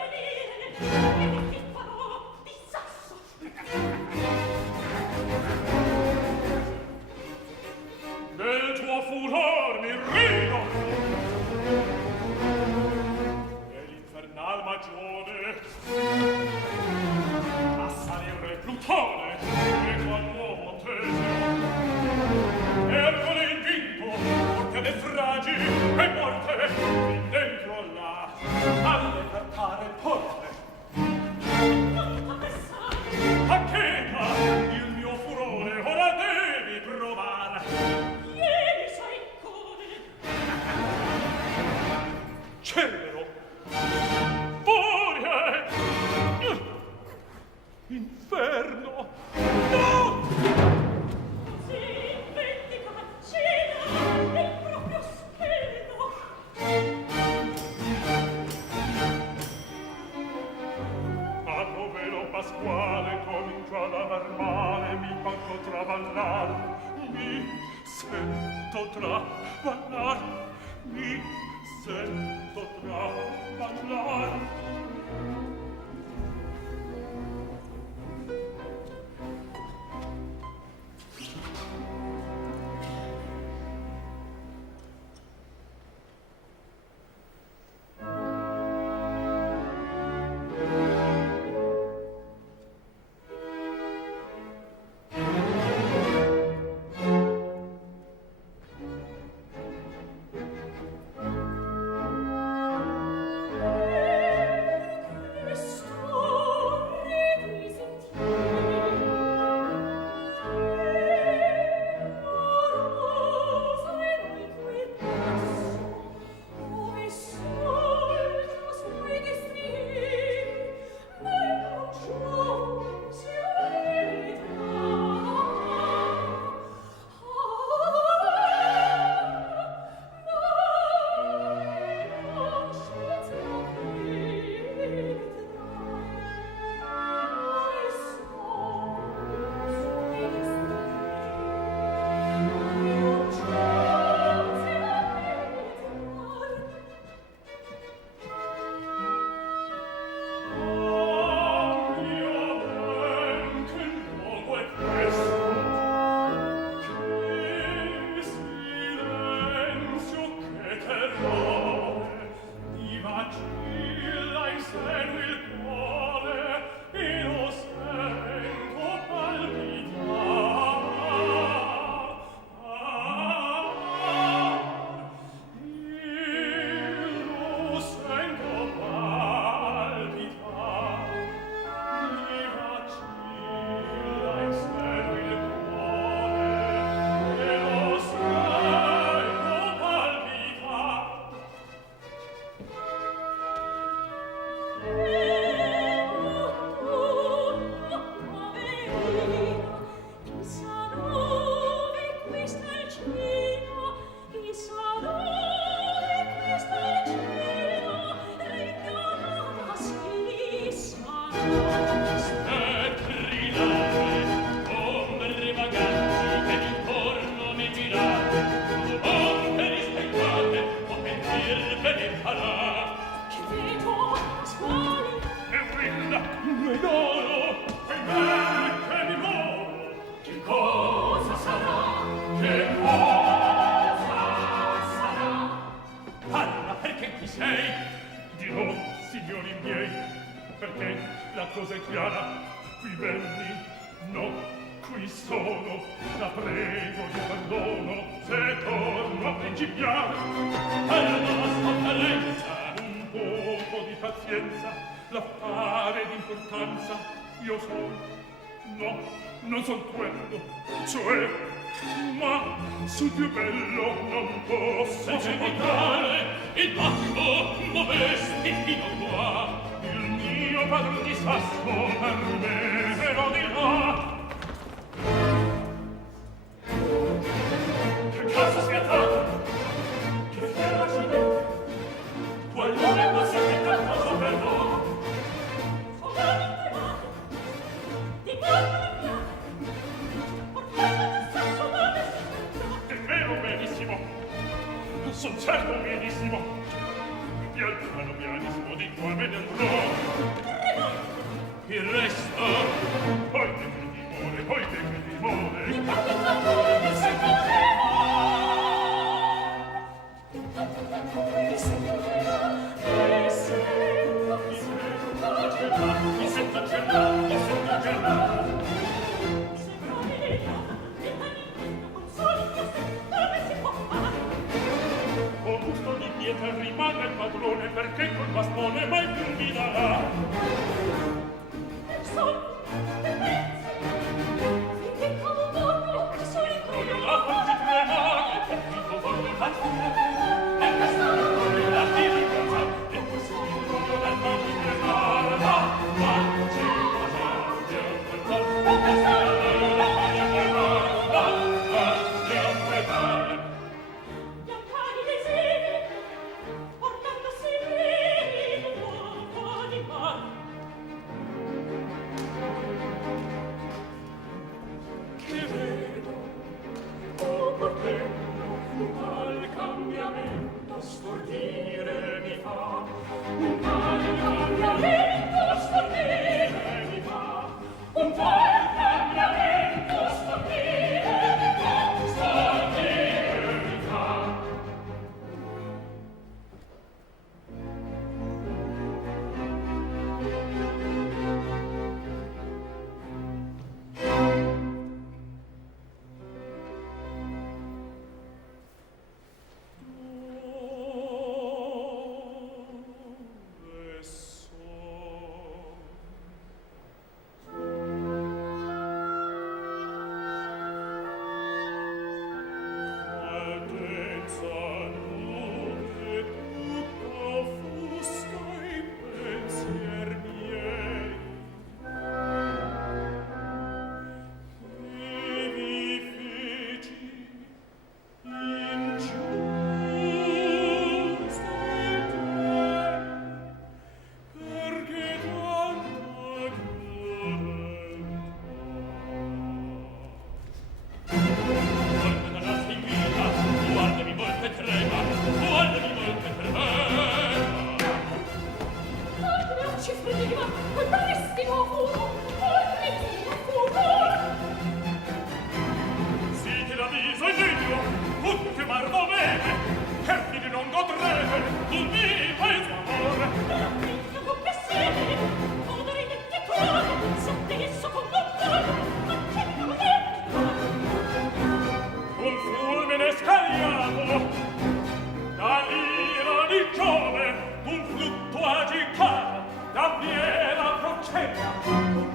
venire! E ti farò di sasso! Del tuo furor mi rido. E l'infernal magione assaliure Plutone e qual nuovo Teseo Ercole il vinto forte le stragi e morte fin dentro là alle tartare porte. Non t'appressare! Accheta il mio furore ora devi provare. Ieri sai come! Cerbero, furia, inferno, no! Così vendica cena del proprio spirito! A povero Pasquale comincio ad amar male, mi faccio traballar, mi sento traballar, mi sento traballar. che mi muovo. Che cosa sarà? Che cosa sarà? Parla, perché qui sei? Dirò, signori miei, perché la cosa è chiara. Qui venni, no, qui sono, la prego di perdono, se torno a principiare. Parla, sottolenza. Un poco di pazienza, l'affare d'importanza, io sono, no, non son quello, cioè, ma sul più bello non posso Se votare il bacco movesti fino qua. il mio padron di Sasso per me se lo dirà. Che cosa sia stato? Che fiera accidente? Qualcuno possa che qualcosa per voi? Di quando mi piace, portando nel sasso dove si È vero, benissimo. Son certo benissimo. Piano pianissimo di qua me ne andrò. Il resto Poi te che dimore, poi te che dimore. mi cambia il cuore, mi sento mi sento Mi sento cercare, mi sento cercare. Ho gusto di pietra rimane il padrone perché col bastone mai più mi darà. Voglio la farci tremare, dico voglio la e questa voglio la fiducia, e questo voglio la fiducia, ma ci voglio e questa voglio la fiducia, che vedo, oh portello, al cambiamento stordire mi fa, un tal cambiamento stordire mi fa, un tal cambiamento stordire mi fa, stordire mi fa. Dove son? Altenza nude, tutto fusca i pensier miei. Che vi feci ingiusto il tempo, perché tanta guarda la seguita, guardami molto e trema, guardami molto e trema. ci fredeva quel bellissimo furor, quel bellissimo furor. sì che l'avviso è degno, tutte marmo bene, che fine non godrete, un mi paese amore. Rammento complessivi, odore di cuore, sotteso con un cuore, ma che non è Un fulmine scagliato, dall'ira di Giove, un flutto agitato, da fiera procella, un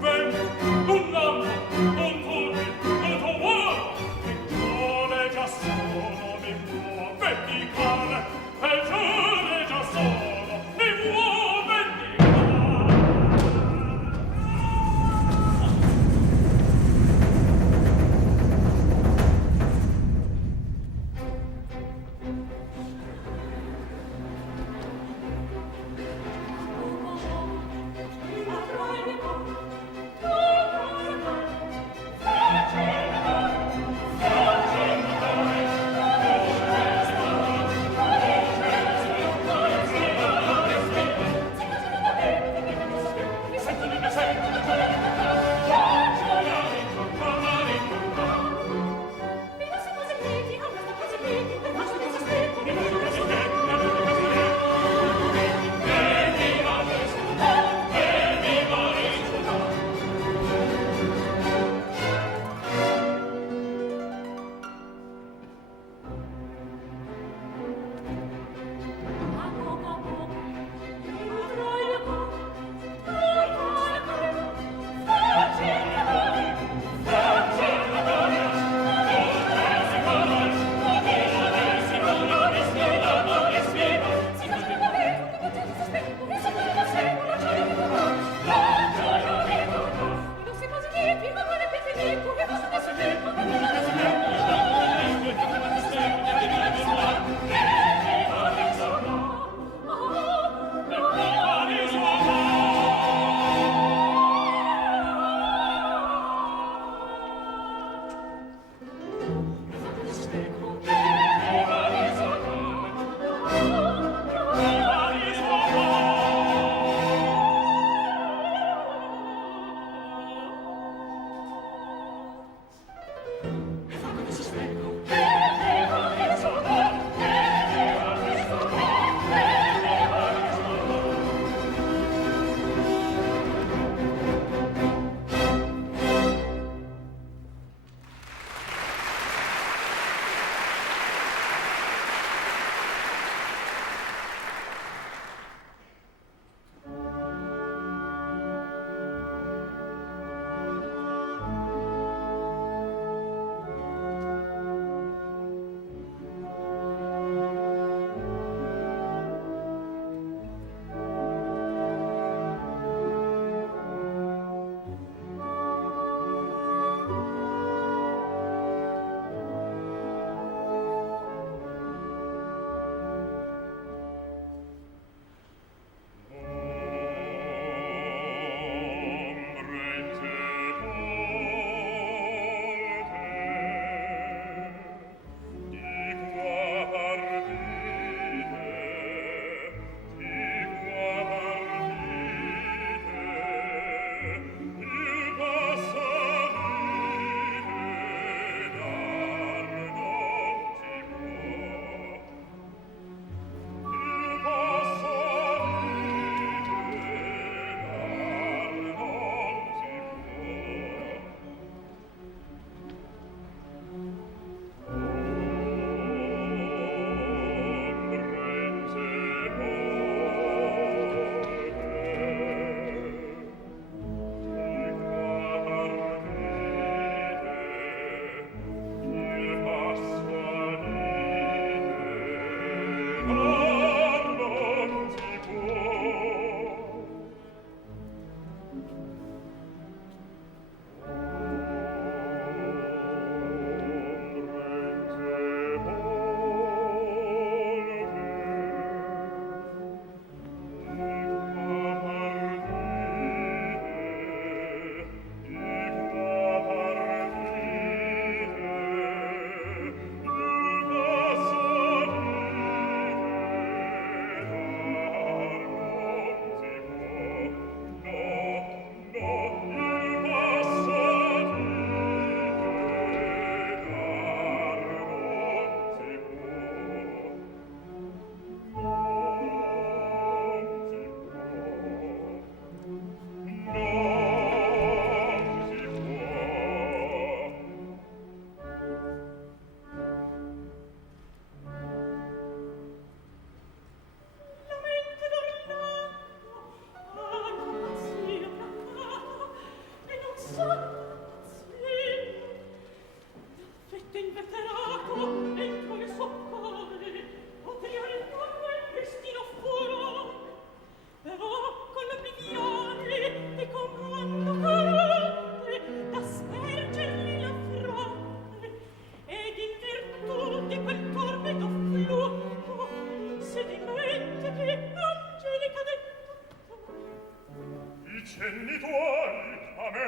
cenni tuoi a me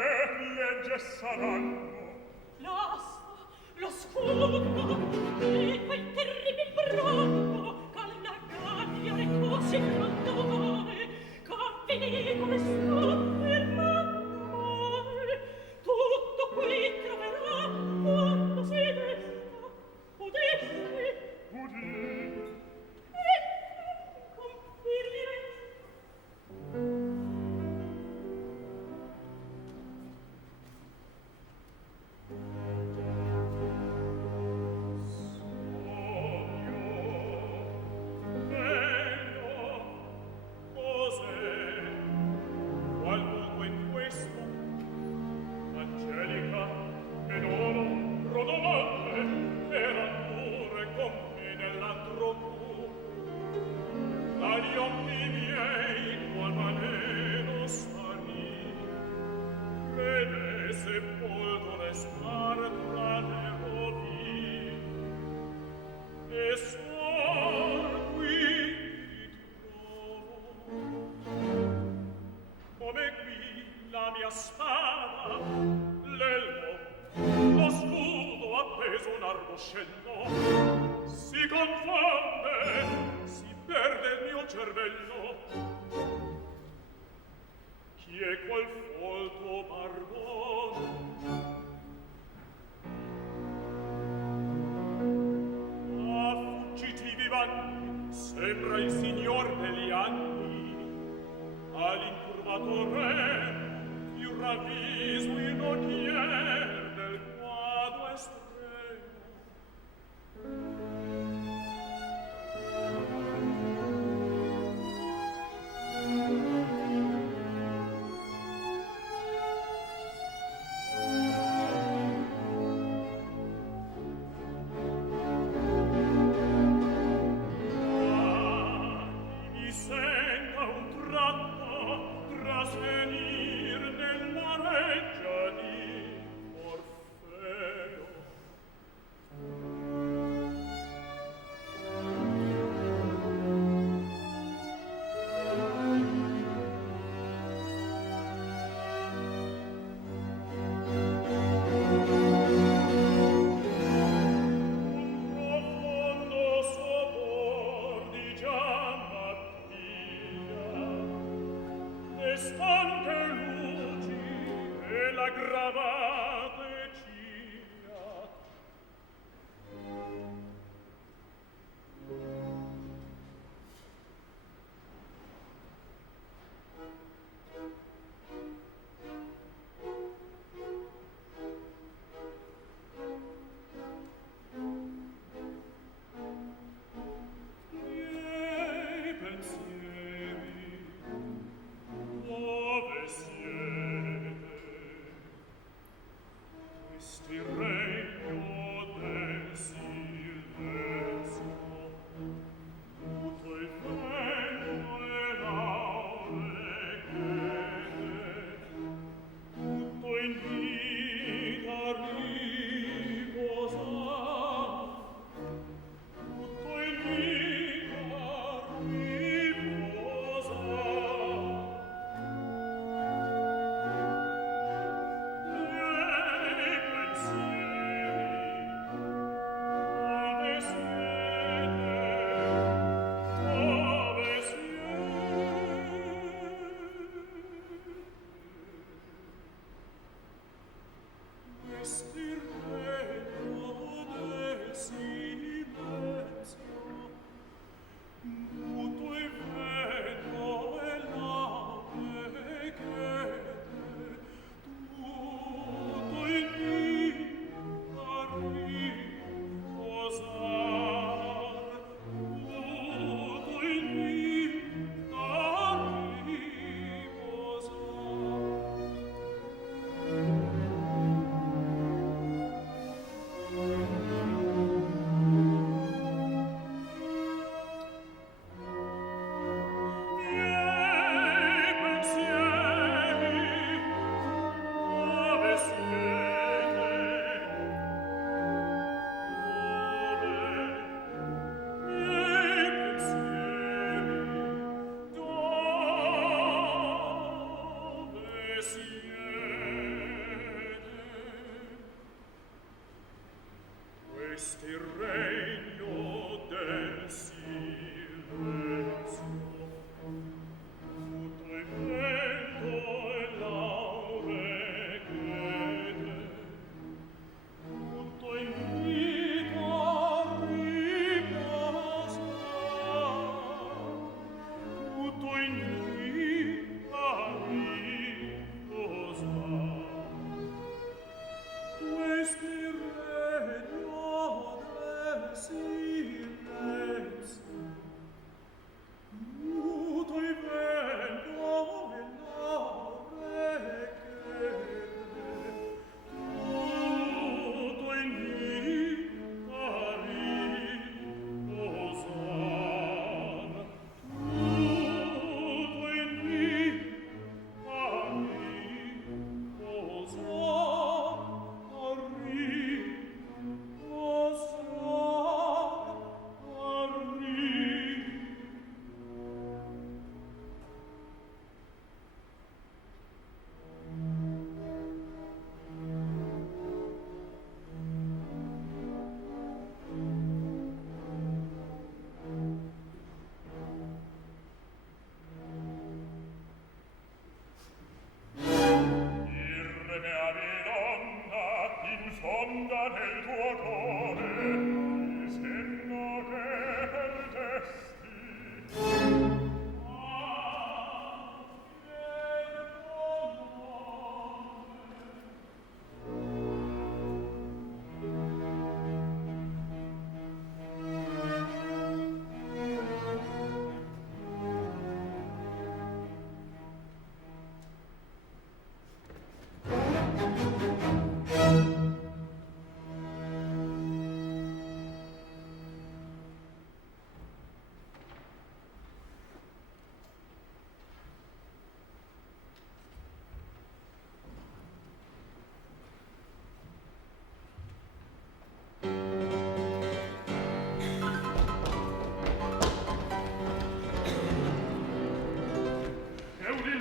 legge saranno. L'asta, lo scudo, e quel terribil brando, c'alla gabbia recò si mare, capì come sta il mare. Tutto qui troverà quando si desta, udissi, Udì, e confirmi qualunque in questo, Angelica ed oro rodomante eran pure con me nell'altro tu. Dagli occhi miei qual maneno sparì, crede sepolto restar tra le rovine, e sol qui trovo come qui la mia spada, l'elmo, lo scudo appeso un arboscello, si confonde, si perde il mio cervello. Chi è quel folto barbone? Ah, fuggitivi vanni, sembra il signor degli anni, all'incurvato re, più ravviso in occhier del quadro estremo. Mi senta un tratto trasvenir nella reggia di Orfeo. Un profondo sopor di già mattina, e stanche luci e la gravate ciglia. Miei pensieri, dove siete?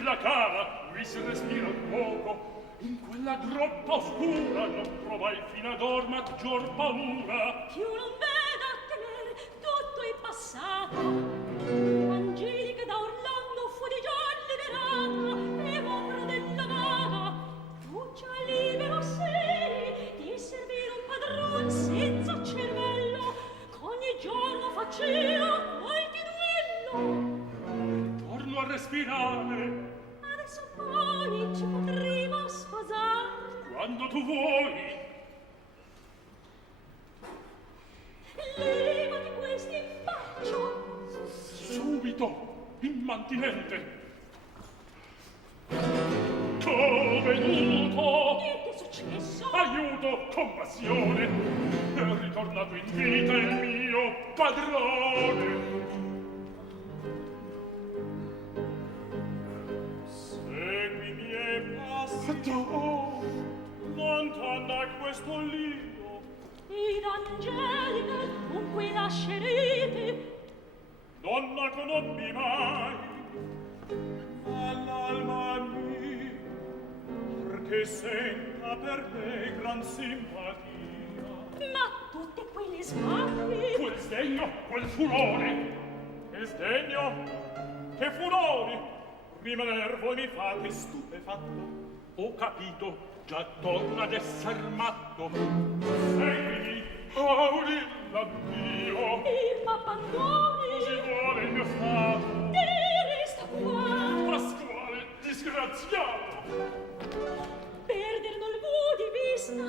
la cava, qui si respira poco. In quella groppa oscura non provai fino ad or maggior paura. Più non veda a tener tutto il passato. Angelica da Orlando fu di già liberata e ombra della vaga. Tu già libero sei di servire un padron senza cervello, ch'ogni giorno faceva qualche duello. Torno a respirare. Adesso poi ci potremo sposare. Quando tu vuoi. Levati questi impaccio. Subito, immantinente. T'ho venuto. Che è successo? Aiuto, compassione. È ritornato in vita il mio padrone. Seguimi e passi. Non t'anna questo libro. Ed Angelica dunque lascerete. Non conobbi mai all'alma mia, perché senta per lei gran simpatia. Ma tutte quelle smanie. Quel sdegno, quel furore. Che sdegno? Che furori? Rimaner voi mi fate stupefatto. Ho capito, già torna ad esser matto. Seguimi, Aurilla mio. Il m'abbandoni. Così vuole il mio stato. Te resta qua. Pasquale, disgraziato. Perder non di vista.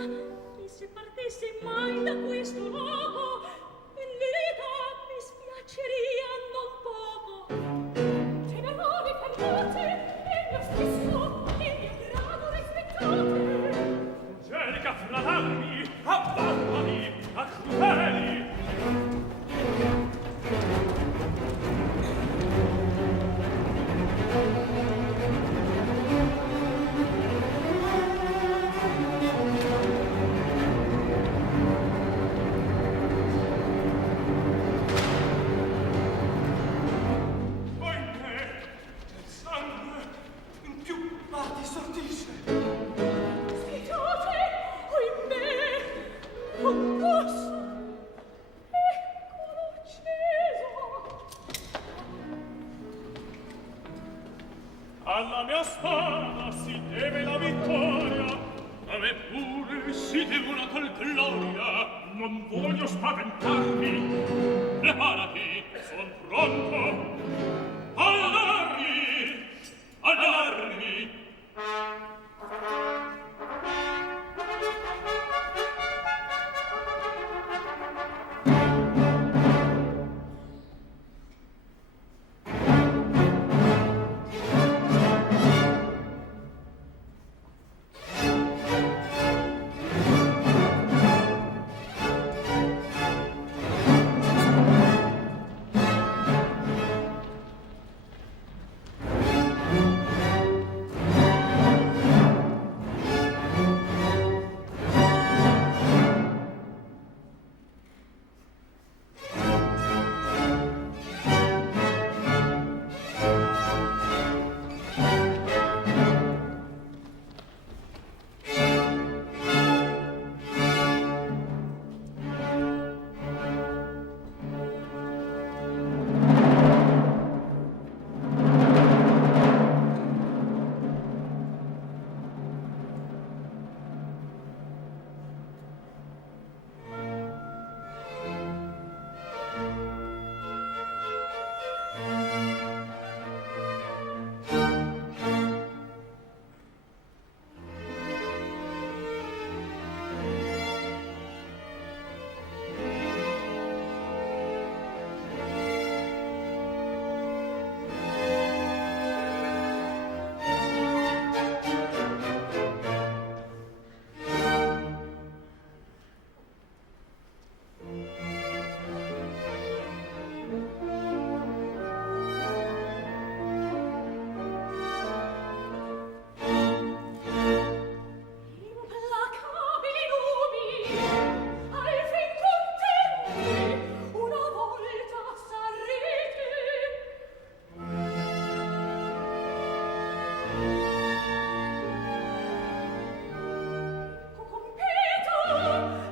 E se partisse mai da questo luogo, in verità mi spiaceria non poco. Tenerò perdute, e io stesso, il mio grado rispettate. Angelica, flamarmi, abbandami, a crudeli. Alla mia spada si deve la vittoria. A me pure si deve una tal gloria. Non voglio spaventarmi. Preparati, son pronto. All'armi! All'armi!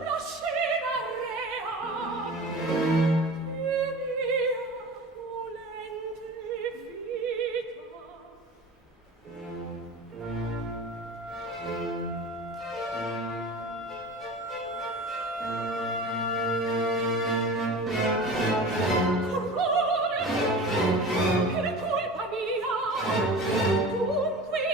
La scena rea e mia volente vita. Corrore, per colpa mia, dunque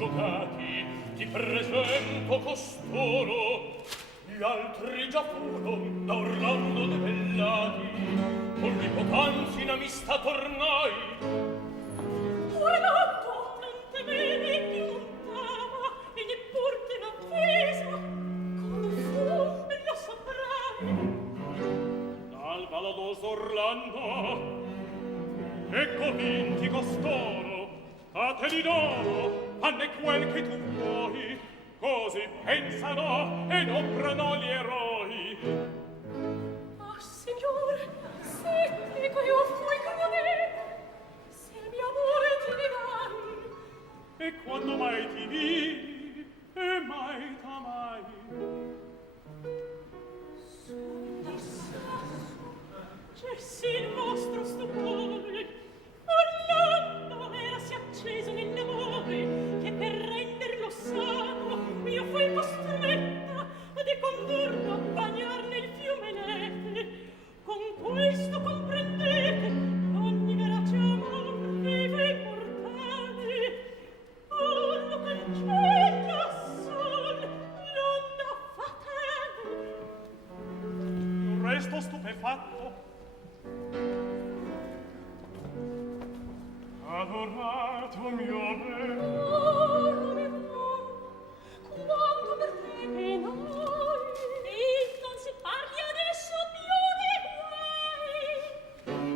giocati, ti presento costoro. Gli altri già furon da Orlando debellati, con li poc'anzi in amistà tornai. Orlando non temevi più lontana e neppur te n'attesa, come fu lo saprai. Dal valadoso Orlando ecco vinti costoro, a te li do, fanne quel che tu vuoi, così pensano e non pranò gli eroi. Ah, signor, se dico io fui crudele, se il mio amore ti negai, E quando mai ti vidi, e mai t'amai. son di sasso, cessi il vostro stupore. Orlando erasi acceso nell'amore, che per renderlo sano io fui costretta di condurlo a bagnar nel fiume Lete. Con questo comprendete ogni verace amor vivo e mortale. Oh, lo cancella sol l'onda fatale. Resto stupefatto. Adorato mio bene, Oh, mio amor, quanto per te penai. E non si parli adesso più di guai.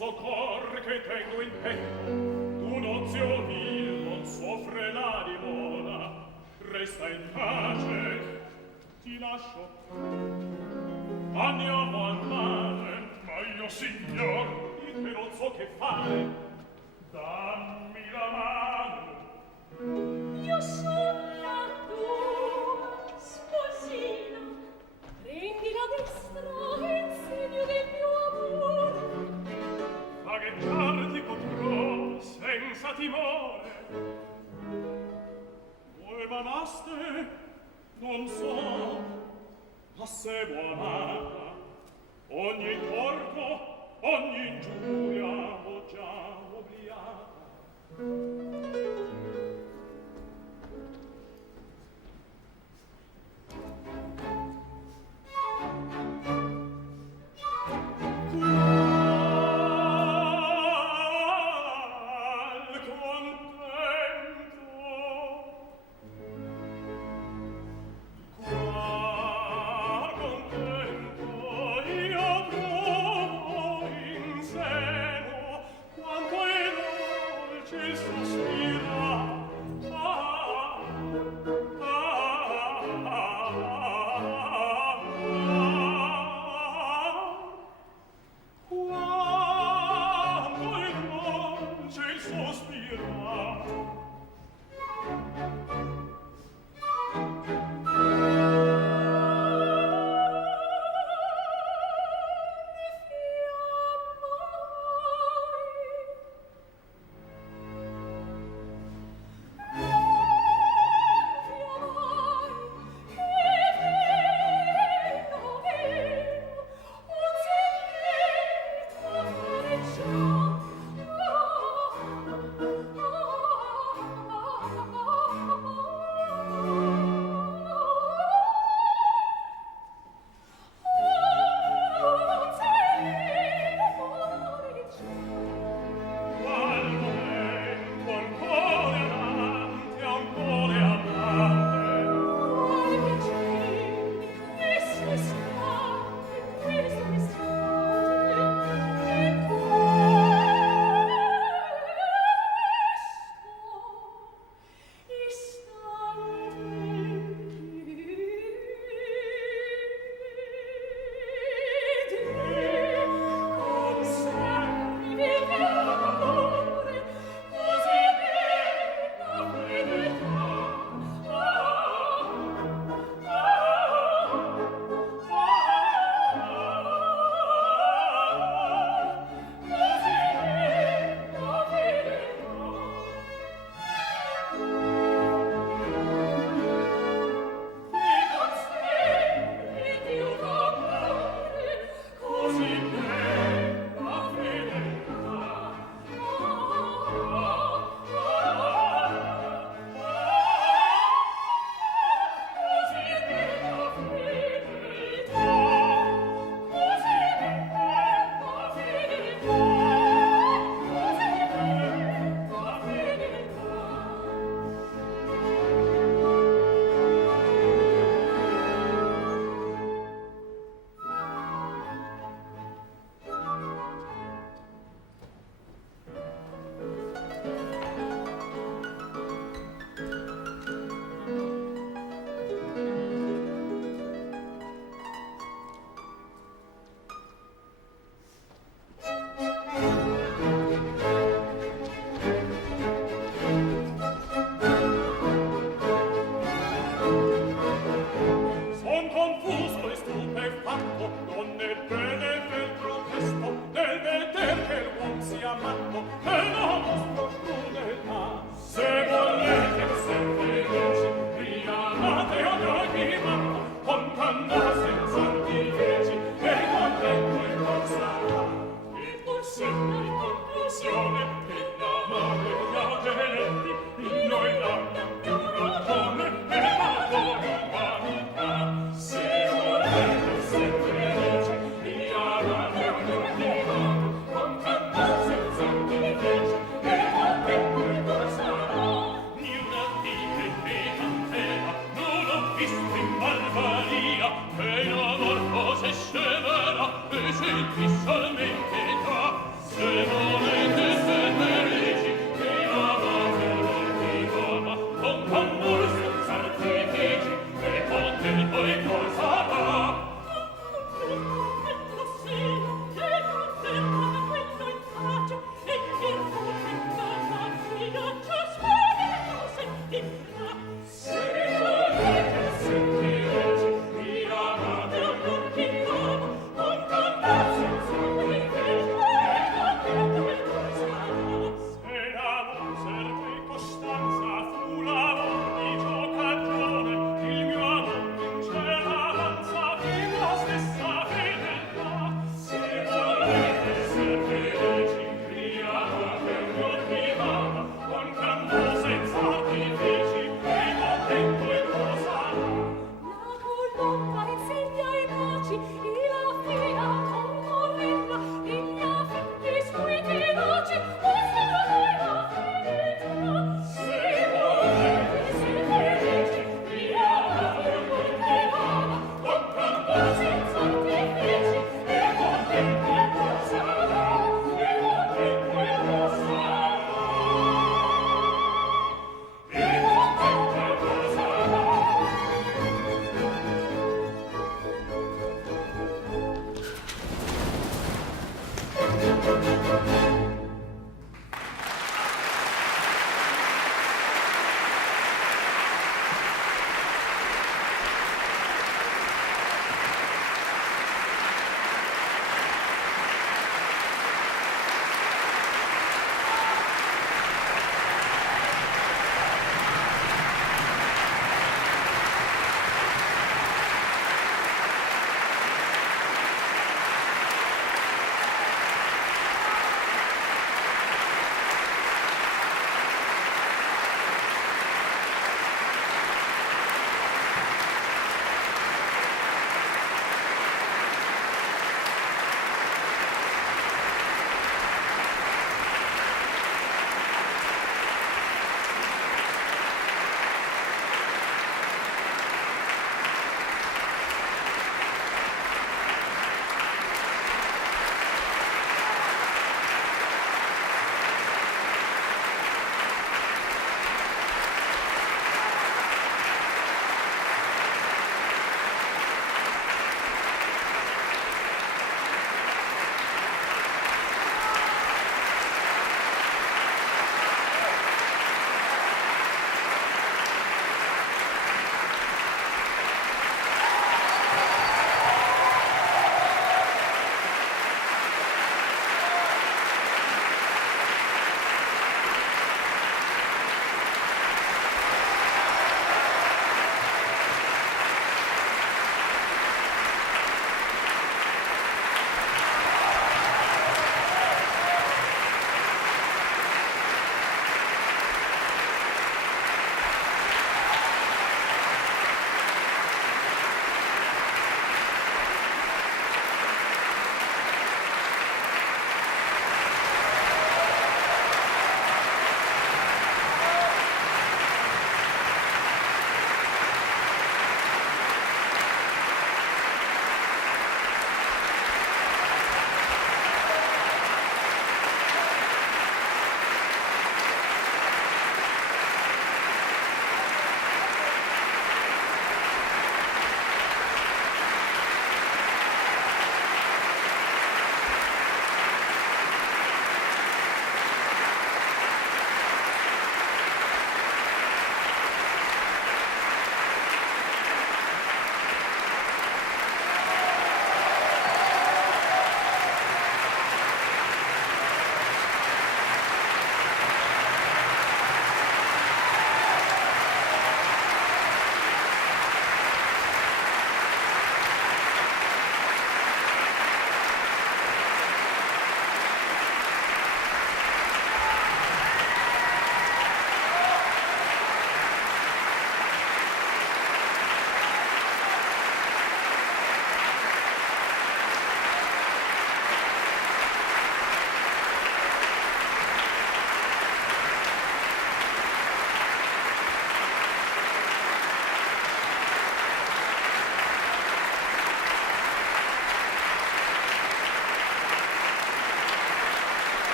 soccor che tengo in petto, tu nozio vil non soffre l'anima, resta in pace, ti lascio. Andiamo al mare, ma io, signor, che non so che fare, dammi la mano. Io son la tua sposina, prendi la destra in segno del mio amore. Vagheggiar ti potrò senza timore. Voi m'amaste, non so, ma se vo amata, ogni torto, ogni ingiuria ho già obliata. Se non è